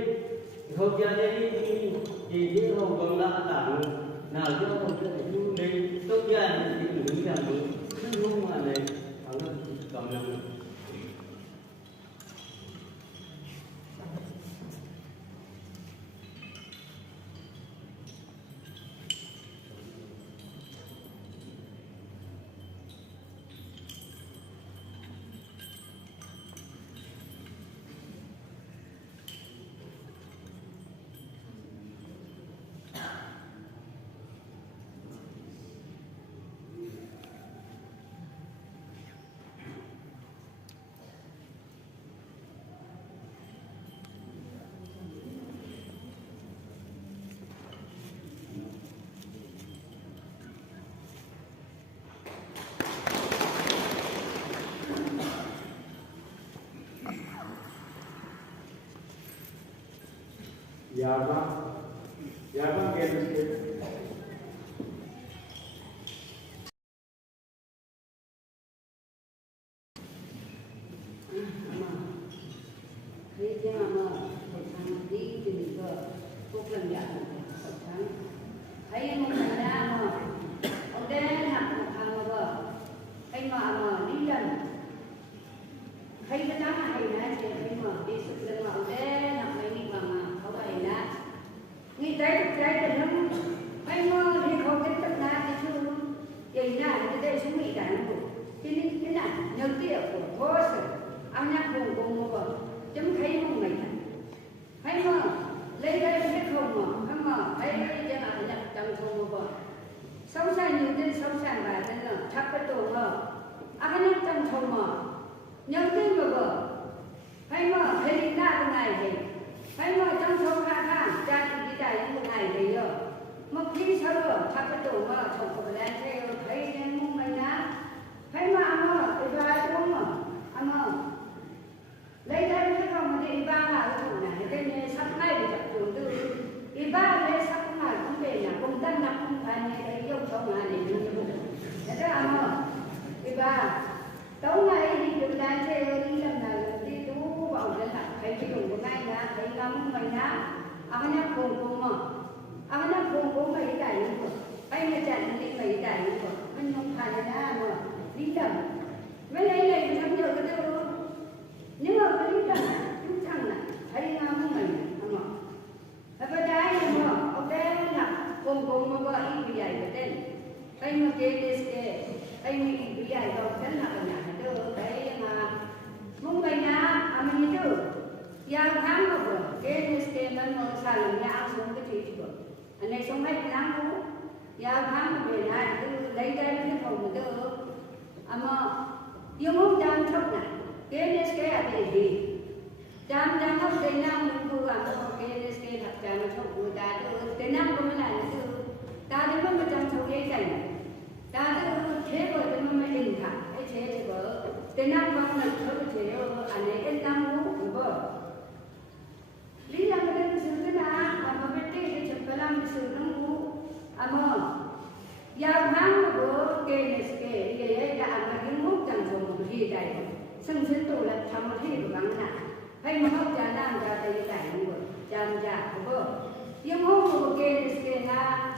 thôi ra đây thì cái hồ còn đã tảng nào cho không cho xuống đây tốt ra thì mình làm được luôn mà này còn làm Dạ vâng em mà đi từ cái quốc lần giả thấy một ngày ra mà ông đen học một hàng mà vợ hay mà đi lần hay cái đó hay nè thì hay mà đi sự lần mà ông đen học mấy đi mà không hay nè nghĩ trái thì nó hay mà thì không cái tập na thì chưa vậy nè cái đây xuống mỹ đảng của cái này nhớ tiếc của thôi sự ăn nhắc cùng một vợ chấm thấy một ngày hay mà lấy đây biết không mà thấy cho là nhập trong thùng một vợ sống sang nhiều tên sống sang bà tên là chắc cái tổ mà cái nhập trong thùng mà nhớ tiếc mà vợ hay mà thấy đi ra cái này thì hay mà trong thùng ha cha thì đi đại những ngày thì rồi một khi sau rồi chắc cái tổ mà thùng của bạn thấy nên một ngày ná hay mà cái vai đúng mà lấy đây cái không mà đi ba là cái thủ này cái này sắp ngay để chặt đường tư đi ba lấy sắp ngày cũng về nhà công tân năm không phải như đây yêu chồng mà để như thế đó đi ba tối ngày đi được đàn xe đi làm nào đi tú vào cái là thấy cái đường của này là thấy lắm mày ná cái nhắc cùng mà cái nhắc cùng mấy cái này nữa anh là chạy đi mấy cái nữa anh không phải là mà đi chậm mấy này thằng nhiều cái đâu nhưng mà cái đi chậm chúng thằng này thấy ngon không mình không ạ và cái trái mà ông đây là cùng mà gọi đi vậy cái tên anh mà cái anh bị vậy đâu cái là cái nhà đâu cái mà muốn cái nhà mình chứ yang khám mà vừa cái nó xài làm nhà xuống cái gì chứ anh này sống hết năm cũ yang khám mà về này cứ lấy đây cái phòng nữa mà yêu muốn đang thấp này cái là gì đang thấp cái năm mình cứ làm cái thật ra nó thấp người ta cái năm của mình là ta đến lúc mà trong số cái cảnh ta cứ thế rồi thì mình hình thẳng cái thế thì vợ cái năm con mình thôi thế anh ấy cái năm cũ của vợ lý do cái sự cái nào mà bên cái chụp cái làm sự năm cũ mà giao tháng của cái đã mà cái mốc chẳng dùng gì đấy sân sân tụ là thầm một gì của bạn nè hay mà không trả nam trả tới cái này rồi trả của vợ nhưng hôm của cái là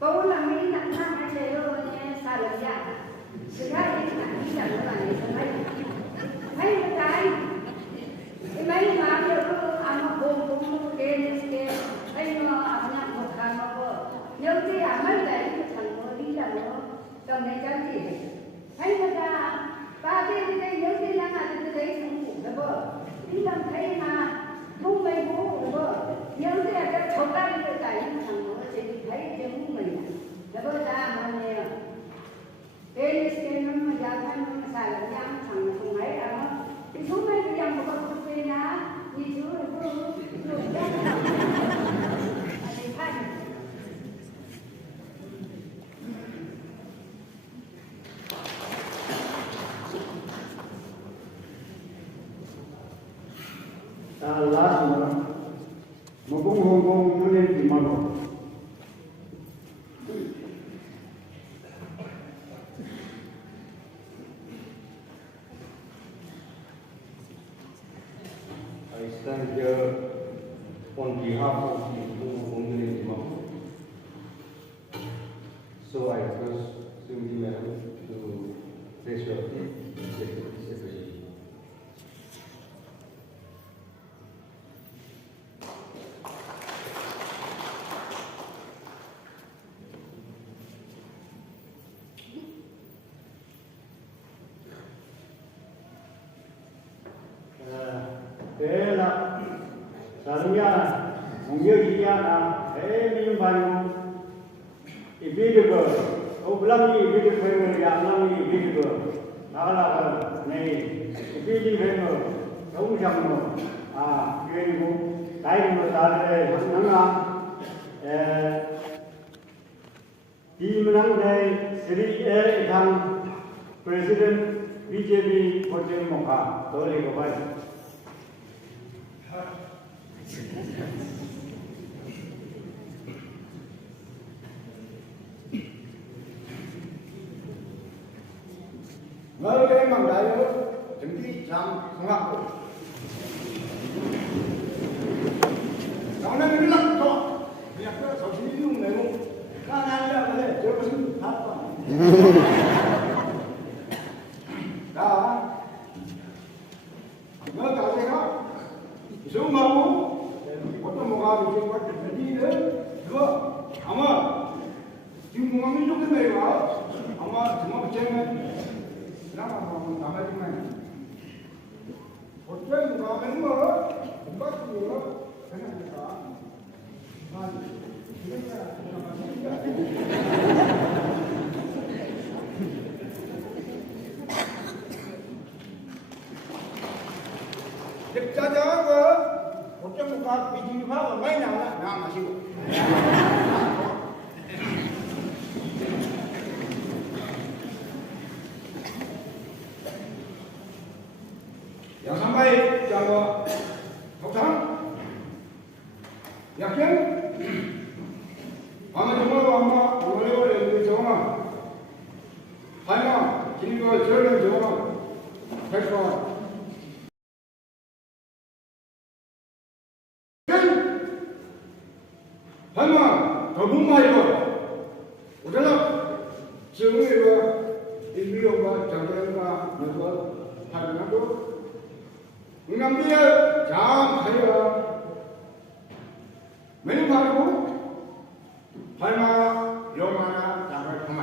bố là mấy năm hai trẻ rồi nhé sao được dạ sự khác thì là đi chẳng có bạn này không thấy cái mấy mà bây giờ ăn một cũng cái hay mà ăn một hàng mà vợ nhớ cái mấy đấy thằng nó đi làm nó trong này cái gì thấy người ta ba cái nhớ cái là cái đấy không ngủ được vợ đi làm thấy mà không mấy bố vợ nhớ cái thằng cái thằng nó chỉ thấy cái mình là vợ ta mà nè cái nó ra cái nó xài là nhang thằng không mấy cái số mấy cái dòng của con cái ná như chú là cô last one, Mabung Hong Kong, Union Timano. I stand here on behalf of the Mabung Hong Kong Union Timano. So I first simply madam to place your secretary. Thế là 사람이야 공격이야 대미는 반응 이 비디오 오블랑이 비디오 페이를 양랑이 비디오 나가라가 네 비디오 페이를 정상으로 그리고 나이도 다르게 항상 디문항대 3L 당 프레시던트 BJP 호텔 모카 도리고 봐요. Ngơi cái bằng đại chúng đi làm không học 나는 일락 더 그냥 정신이 좀 내고 나나야 그래 저것은 바빠 자 너 다세가 조금하고 어떤 뭐가 지금 같은 그거 아마 지금 공항이 좋겠네요 아마 정말 제가 그나마 뭐 남아지만 어쩌면 가면 뭐 똑같은 거 그냥 짜자고 어쩌면 가 비디오가 많이 나와 나 마시고 양산바이 자고 독상 약경 아마 정말 아마 오래오래 정말 하나 길고 저런 정말 백과 하나 더 문마이고 우리는 정의와 인류와 정의와 누구 하나도 응남비에 장하여 매니파고 할마 영하나 장을 그만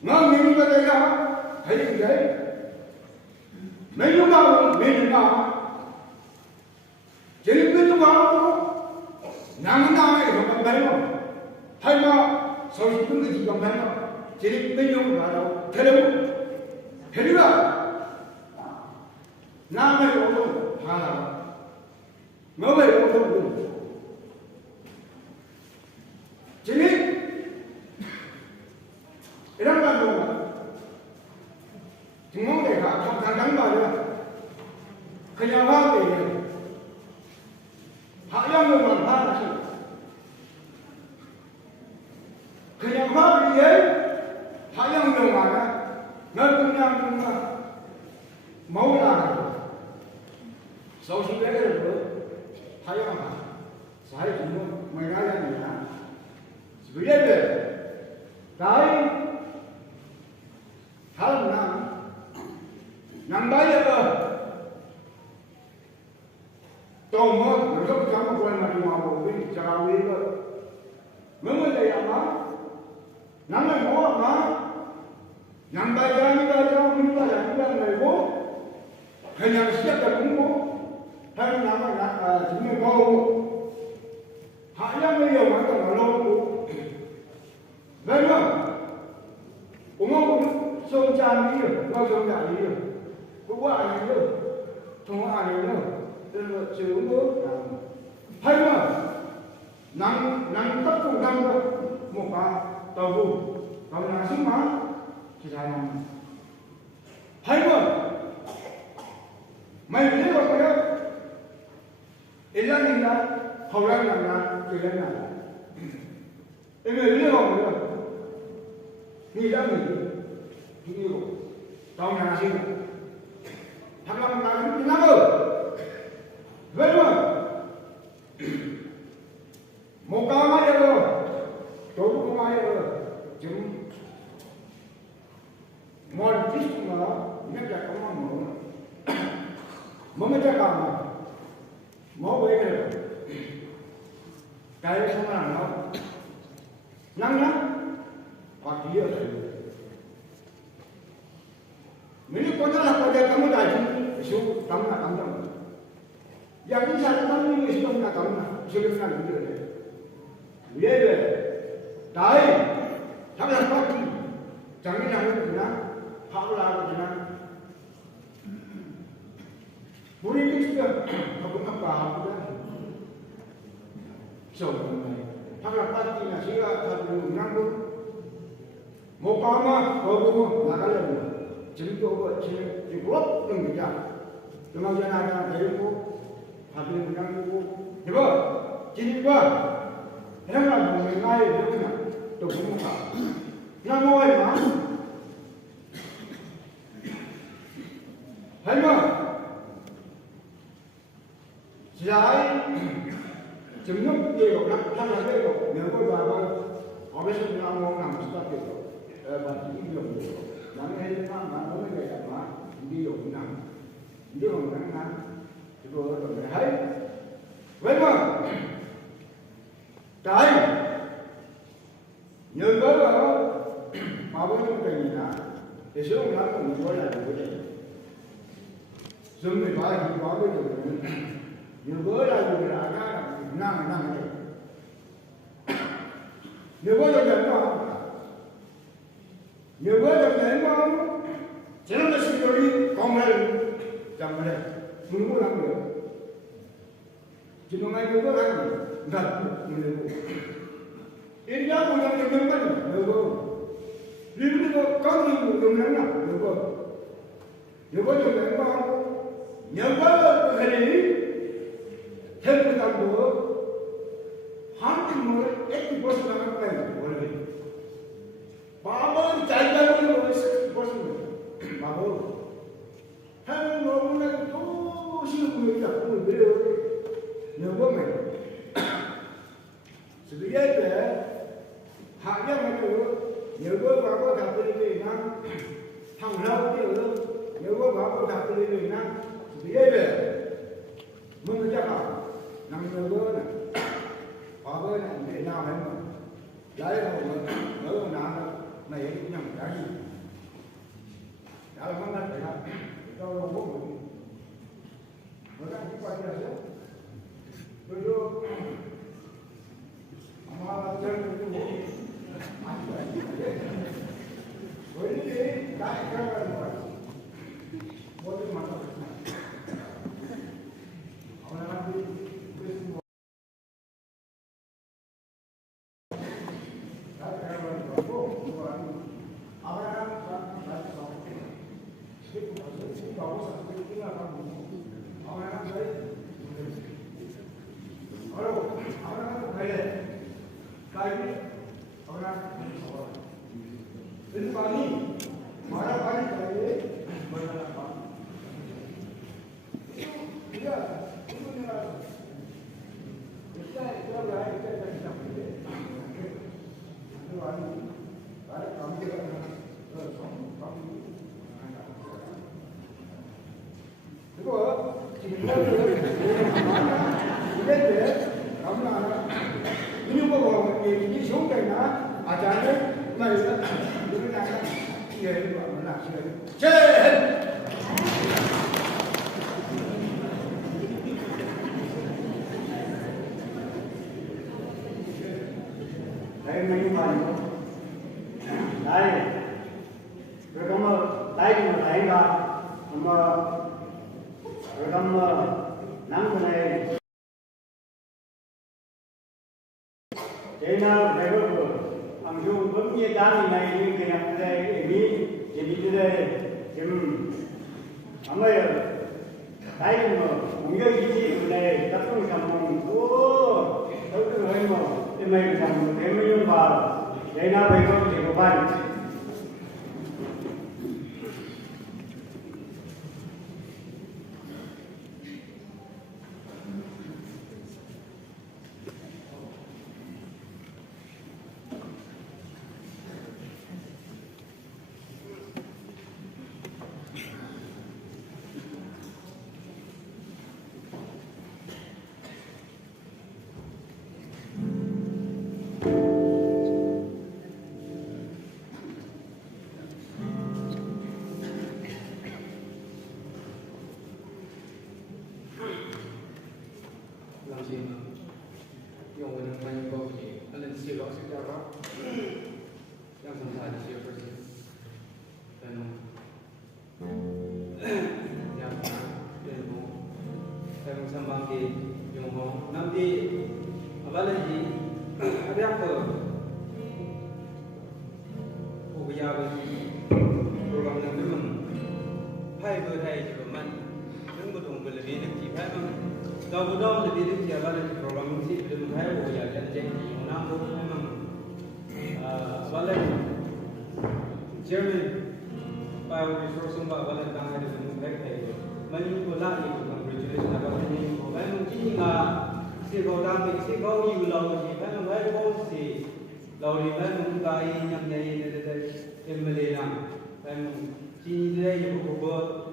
나 매니가 내가 하는데 매니가 제일 매니가 나는 나의 건강하여 할마 서울시군 그 건강하여 제일 매니가 바로 데려가 남의 오도 하나, 너의 오도 제니 이런 거 정말 내가 정상장 말이야 그냥 하게 하양만 하지 그냥 하기에 하양만 너 그냥 뭐라 sau khi bé được thấy không ạ? Sai chúng mày nói ra gì hả? Vì vậy cái tháng năm bây giờ tôi muốn nó có một quên mà đi vào một cái chào đi cơ mới đây mà năm nay có mà năm bây giờ như vậy cho mình là người bố hay là siết là cũng bố hay là chúng mình ngô hãy nhớ bây giờ mà còn là lâu vậy mà cũng không sông tràn đi được bao sông tràn đi được cũng có ai nữa không có ai nữa nên là chịu nữa hay mà nắng tất cùng năm rồi một cái tàu vụ tàu nhà sinh má chỉ là hay mà mày biết không đấy Ilan nila, hawlan na kailan na. Eme ko mo. Ni lang ni ko. Tao na sin. Thằng làm cái nào vậy mà một ca mai rồi tôi cũng mai rồi chúng mọi thứ mà nhất là có mong muốn mới cho bằng mỗi bữa này cái không làm đâu nắng lắm hoặc gì rồi mình có nhớ là có cái tấm đại chúng số tấm là tấm đâu giờ cái sao tấm như số là tấm là số là những điều này vậy vậy đấy thằng làm có gì chẳng cái nào cũng được họ làm cái nào Muli juga, aku apa juga. So, hanya pasti nasi lah, tapi nanggu. Mukama, kau Nagaland, cerita buat cerita, dibuat dengan kita. Cuma jangan ada diriku, hati nanggu. Coba, cerita. Kenapa mengenai dunia, tu muka. Nama apa? Hai lại chấm nút kia của các thằng là đây của nếu có vào ở bên sân lao ngon nằm start kia và chỉ dùng nắng hay nó mà nó mới ngày mà đi dùng nắng đi dùng nắng chúng tôi rồi thấy vậy mà trái nhớ tới là mà với những cái gì đó thì số lượng lắm cũng có là đủ đấy dùng để phải thì có cái điều nhớ tới là dùng là cái năng đấy nhớ tới là nhận mà nhớ tới là nhận mà chỉ là cái sự đi còn lại chẳng phải không có làm được chỉ có ngày nhớ tới là thật mình được in ra một lần được cái được không riêng cái có gì một lần nào được không nhớ tới là nhận mà nhớ tới cái gì theo cái tâm của hắn thì mới ít cái person là cái này của mình bà mới chạy ra cái mới sức person mà thôi hắn nó cũng là tốt siêu người là người biết được nhớ với mình sự lý giải hạ nhất là được nhớ với bà có gặp cái gì năng thằng lâu chứ được nhớ với bà có gặp cái gì năng sự lý giải mình chắc là nằm nhớ với này họ với này để nào hết mà lấy rồi nhớ con nào này cũng nhầm cái gì đã là mất phải làm cho bố mình nó đang quay ra đấy tôi vô mà chân cái bố với cái đại ca là rồi bố cái mặt họ làm đi đây mình mình đây rồi come tay mà thấy ra mà rồi come nắng cái này thế nào đây rồi anh dùng bấm như đan này như cái này đây cái gì đây 아마 다행히 뭐 공격이지 근데 딱히 잡으면 또 저도 뭐 때문에 잡으면 대면용 봐 내나 배고 되고 봐 Chairman, bioresource ba wala tang ada mengkai menu pula itu congratulations about ini phải không chỉ là sự cầu tam bị sự cầu yêu lâu gì phải không phải có gì lâu thì phải không cái nhầm nhảy để em lấy làm phải không chỉ đây là một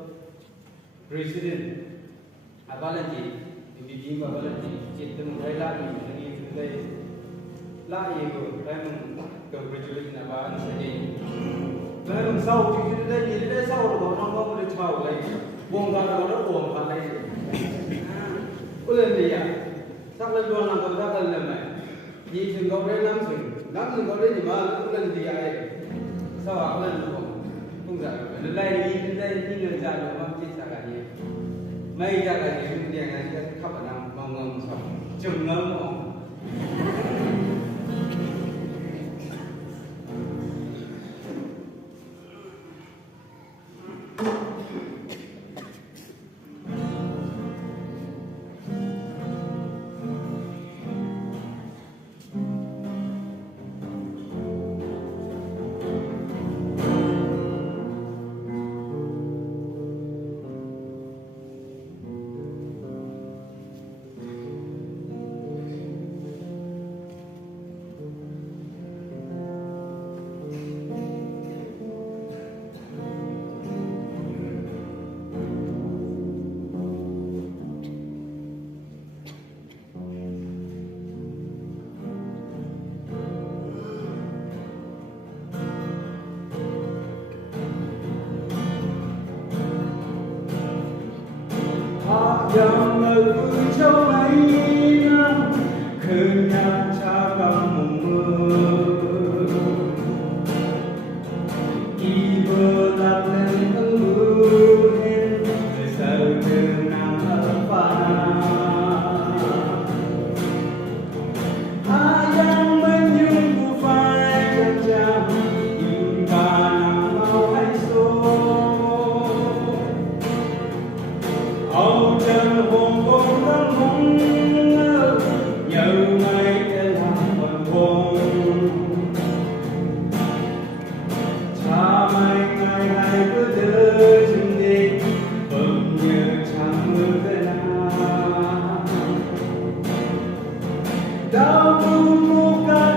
president Avalanche Bibi Avalanche chỉ từng thấy là mình đây là gì rồi phải không congratulations Avalanche phải không sau thì đây sau rồi nó không có chào lại buông ra nó buông ra đây có lên gì à sắc lên luôn làm công tác lên làm này gì chừng có đấy năm chừng có đấy thì mà nó lên gì à sao à lên không giải lên đây đi lên ra rồi mà chết cả gì mấy ra cái gì cũng đèn này khắp cả năm mong ngầm sao chừng ngấm không Yang berjauh mainan kenyataan Hãy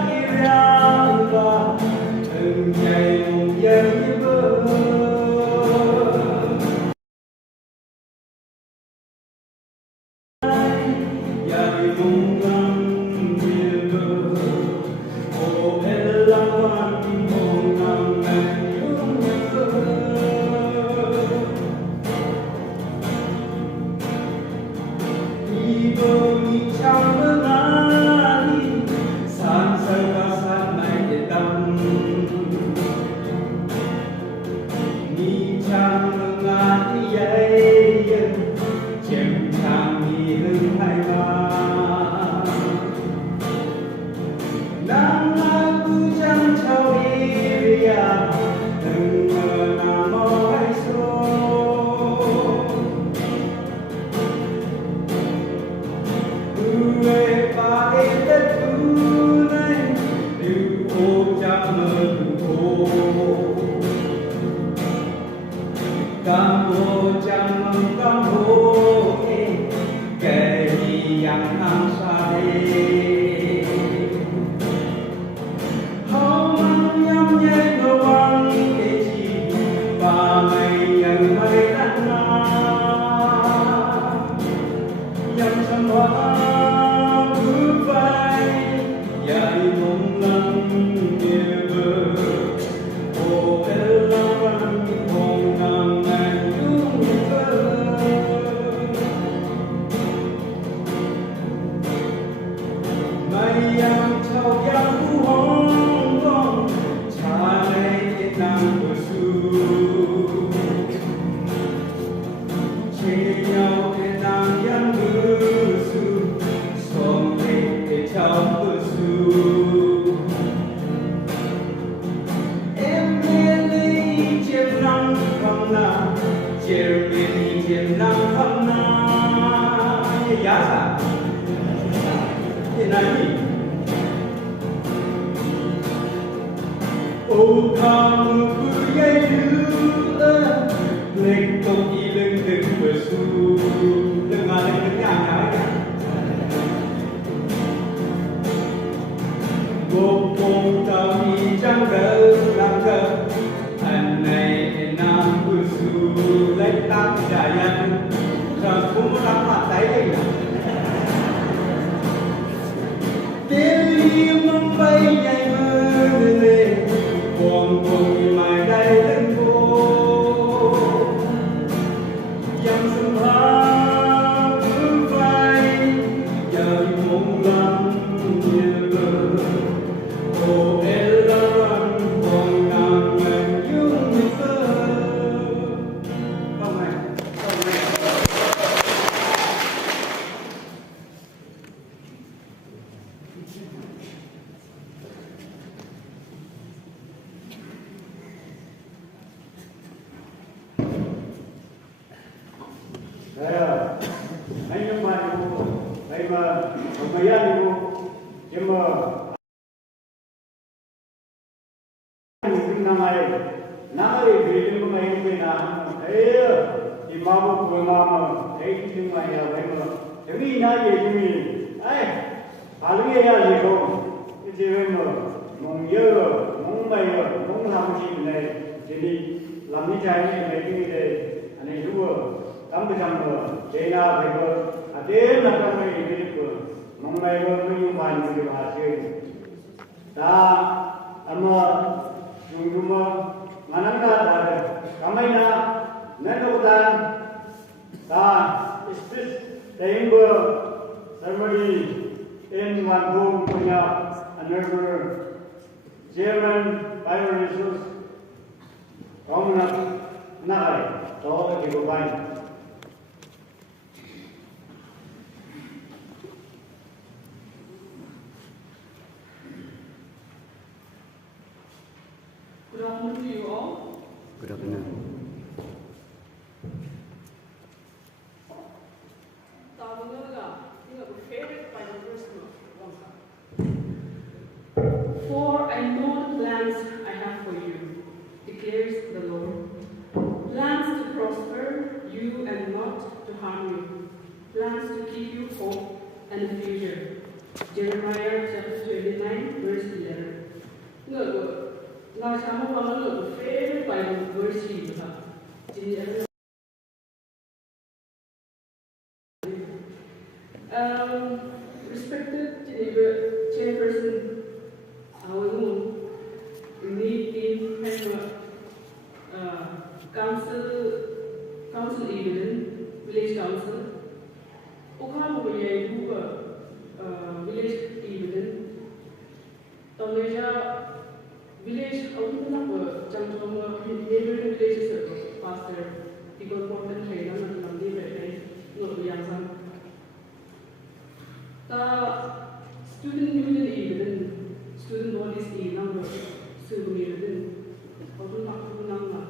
subscribe cho kênh Ghiền Mì Gõ để không bỏ lỡ những video hấp dẫn. ra thì đại nhân rằng không có làm mặt tay đây tiếng mong bay nhảy mơ lên cuồng cuồng mãi đây lên phố yang sum ha cứ vai giờ mong lắm như ô elan con nàng mình yêu mình không này anh nhưng mà đây mà mấy anh nhưng mà năm ấy về đến mấy người nào ấy thì mà một người mà ấy nhưng mà là vậy mà thế vì na gì thì ấy à lúc ấy là gì không cái gì mà mong nhớ mong mày mong làm gì này thì đi làm như trái này mấy cái này anh ấy đúng không cảm thấy rằng là thế nào vậy mà à thế là cái này cái mong mày mà không bàn gì mà chơi ta ama Nunggu manangna dah, kamainya nenutan, dah istis tember ceremony in Wanphong konyak another German bioresource Govt of Nagaland, đó thì có bài. Good afternoon to you all. Good afternoon. For I know the plans I have for you, declares the Lord. Plans to prosper you and not to harm you. Plans to give you hope and a future. Jeremiah chapter 29, verse 11. Look. Là sao mà nó phê bài verse gì vậy? Chỉ respected chairperson, our own team council even village council. Okha mo yai bu village even. Tomeja village ông nó vừa trong neighboring villages ở pastor people important hay là mình làm đi về đây ngược dạng sang ta student union even student bodies in number sư community ông nó cũng nằm là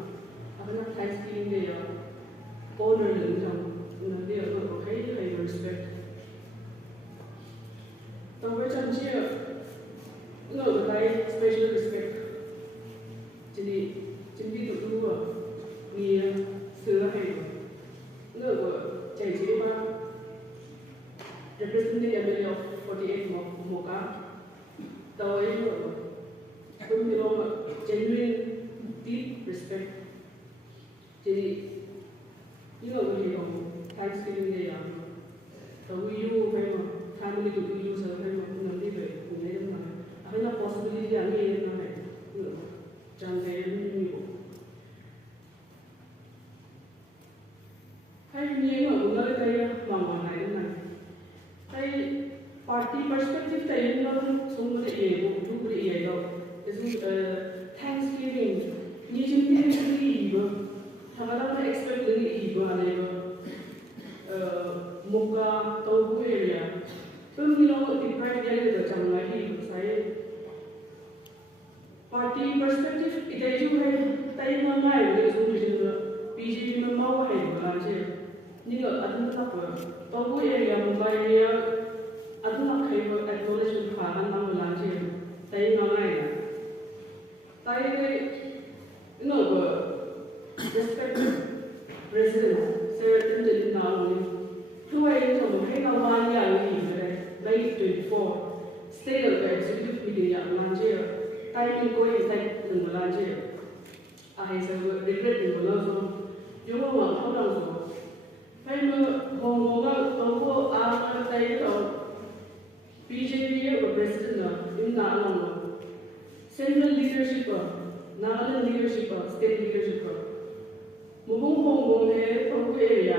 anh nó thấy skin đây à honor lẫn trong nó đi ở ngược cái hay respect ta với trong chia ngược cái special respect jadi tụi tôi đi sửa hay ngờ của chạy chế ba representing MLA of 48 Moka tao ấy ngờ tôi đi ôm genuine deep respect jadi ngờ của gì không Thanksgiving day à tao yêu phải mà family tụi tôi yêu sửa phải mà cũng làm đi về cùng đấy mà hay là possibility anh ấy nó này ngờ chẳng thể nhiều hay như mà cũng nói đây bằng này này hay party perspective thấy nó không có thể một chút có thể đâu Thanksgiving như chúng ta đi bữa thằng đó nó expect cái gì bữa này một cái tàu area tôi nghĩ nó có thể phải đây là chẳng lại đi sai party perspective idea ju hai tay mà ngay để dùng được PG mà mau hay là gì nhưng ở anh ta có tàu area mobile area anh ta hay có acknowledgement khá là năng là gì tay mà ngay tay cái nó có respect president Senator Tin nào thôi trong hay nào mà nhà gì vậy May 24 state of executive meeting làm gì tay mình có hình thành từng là gì ai sẽ regret mình có lâu không yung mga orang so. Kaya mga ako tayo BJP president na yung naalang central leadership Nagaland leadership state leadership Wanphong pang area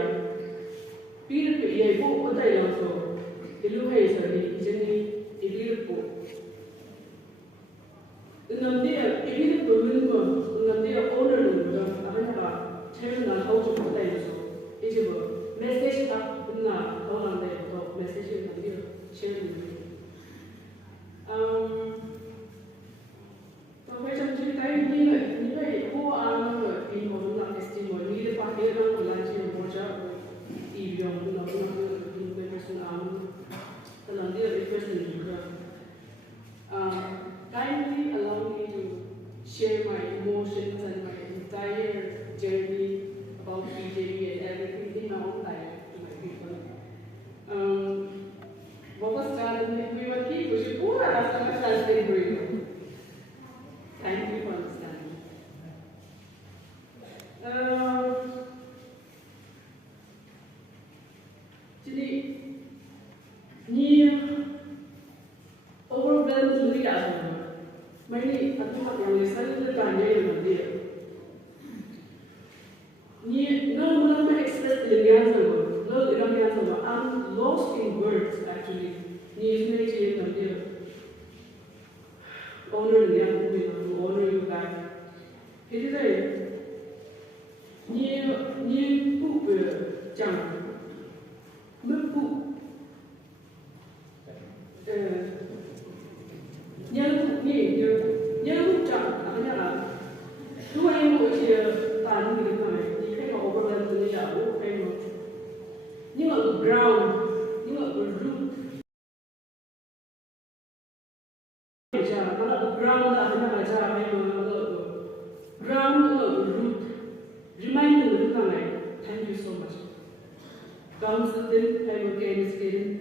pilih iya ibu kota yang so ilu hai sari jadi ibu po enam dia ibu belum enam dia owner lu apa nak chairman nak kau cuba kota yang so itu message tak benar orang dia atau message yang dia chairman macam cerita ini aku di mana testimoni di pagi orang belajar baca ibu nak person dalam dia represent juga. Kindly allow me to share my emotions and my entire journey about BJP and everything in my own life to my people. Bapak sekarang we were here, we should rasa translate beri. Thank you for understanding. Jadi, ni overwhelmed lebih ada. Maini aku yang lisan itu tanya yang dia. Ni no express dengan sama, no dengan sama. I'm lost in words actually. Ni isme yang dia. Honor yang dia, honor you back. Jadi saya, ni buku jangan. Buku yang cakap apa nak? Dua yang macam tadi kita ni, ni kan overland tu ni ya, kan? Ni nggak ground, ni nggak root. Kalau ground apa nak macam apa ground root. Reminder tu kan? Thank you so much. Council din, I will gain skin.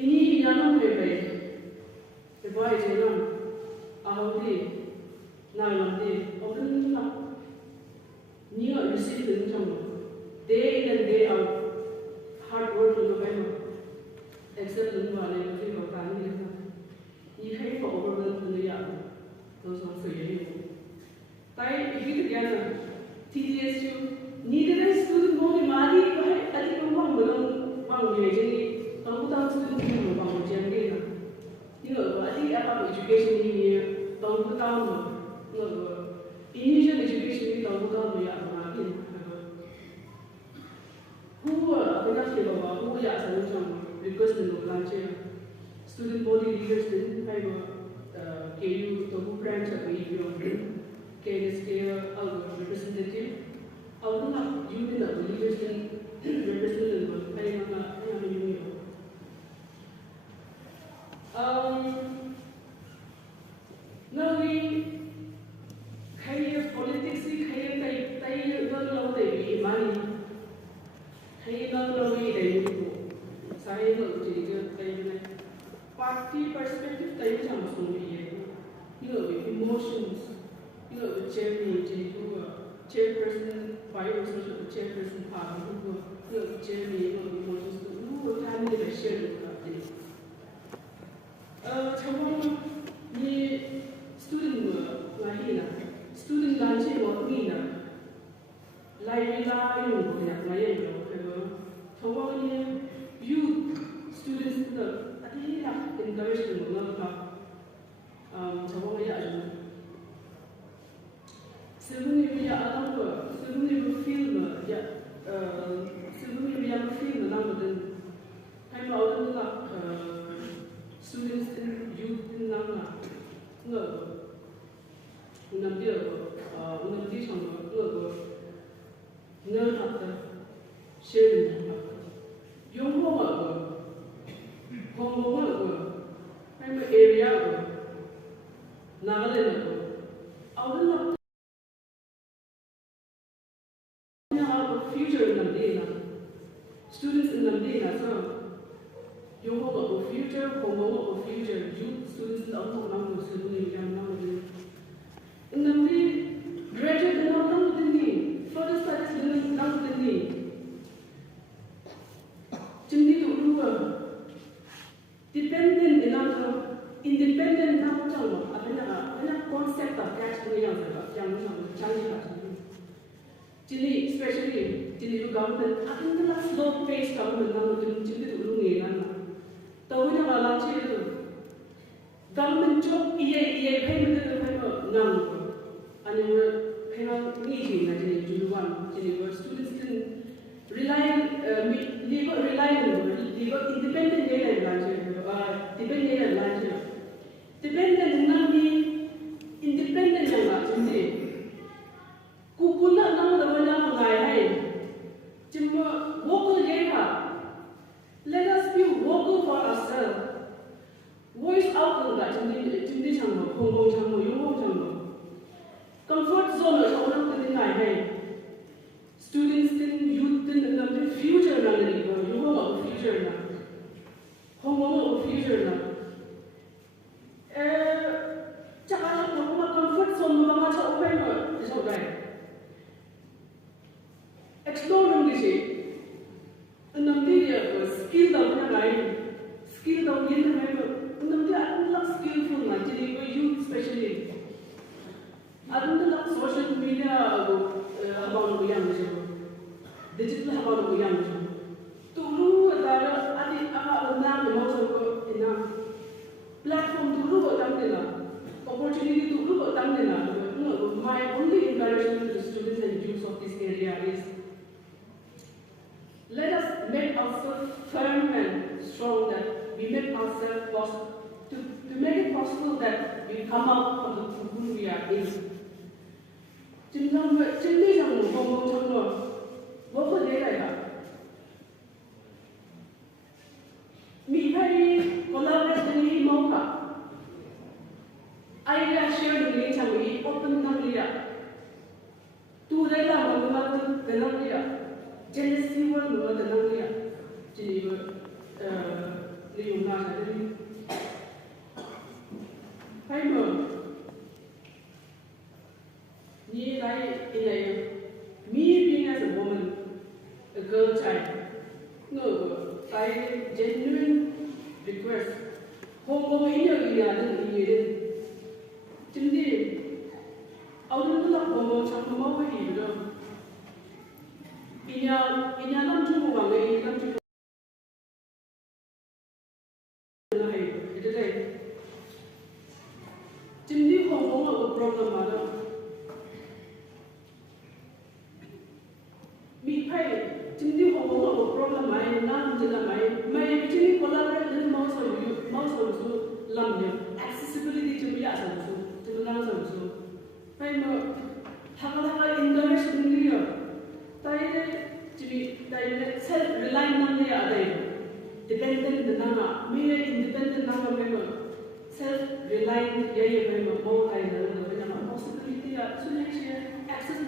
Ini yang lebih baik jalan awal ni, nalar ni, orang ni nak receive dengan day in and day out hard work untuk apa? Excel untuk mana yang kita lakukan ni, ini hai for overwhelmed tu ya, terus orang free. Tapi ini kerja TDS tu, ni dia student mau di mana? Tadi kamu belum jadi. Kamu tahu student ni mau jadi apa? Adik apa education ini? Kamu tahu initial education ini kamu tahu ya apa? Who nak kita bawa? Who ya macam request untuk lancar student body leaders ni, hai KU tu branch apa itu? KSK representative. Aku nak you nak leaders ni representative, hai nak you. Nawi kaya politics ni kaya tayo lalu tayo money kaya lalu tayo saya lalu jadi tayo na party perspective tayo sama sumber emotions chairman jadi chairperson vice president chairperson chairman emotions tu family dah share Cuma ni student lagi student lanjut waktu ni lain yang banyak cuma ni youth students tu ada yang encourage mereka cuma ni aja sebelum ni dia alam tu sebelum ni film sebelum ni dia film nama tu hai mau tu tak students and youth in Nagaland, sharing yung area Nagaland future in students in yung future, youth students ang mga students yang graduate na especially the government, I think the slow pace government now to do government job payment students can rely on independent let us be vocal for ourselves. Voice out of that, comfort zone, students in youth in the future, you have a future now. Home future now. Comfort zone, is alright. Explore English. Skill skillful youth especially. Social media about digital about platform opportunity my only encouragement to the students and youth of this area is let us make ourselves firm and strong that we make ourselves possible to make it possible that we come out of the cocoon we are in. I share the name we open Nagaland. To the Nagaland. Jealousy will know the Nagaland. Me being as a woman, a girl child, no, I genuine request. Home in your I don't know how much I'm over here. In your not too long, accessibility to me as self-reliant dependent independent self-reliant possibility access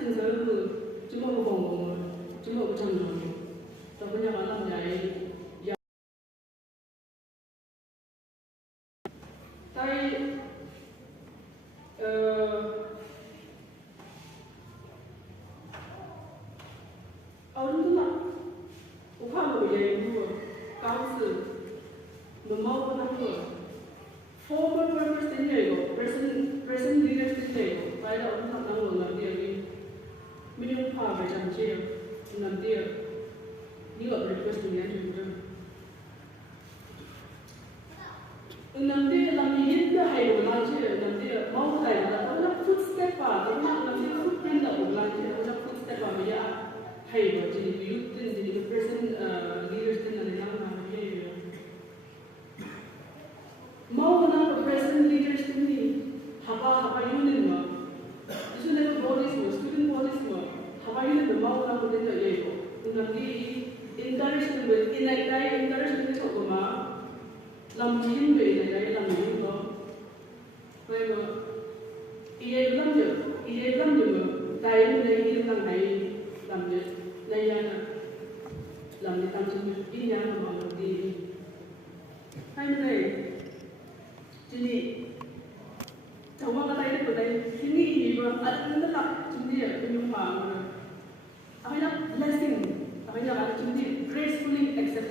council, former members in Lego, present leaders in Lego, by the minimum power and jail, you got request to me. Footstep footprint of footstep youth present leaders present leaders student bodies Hey,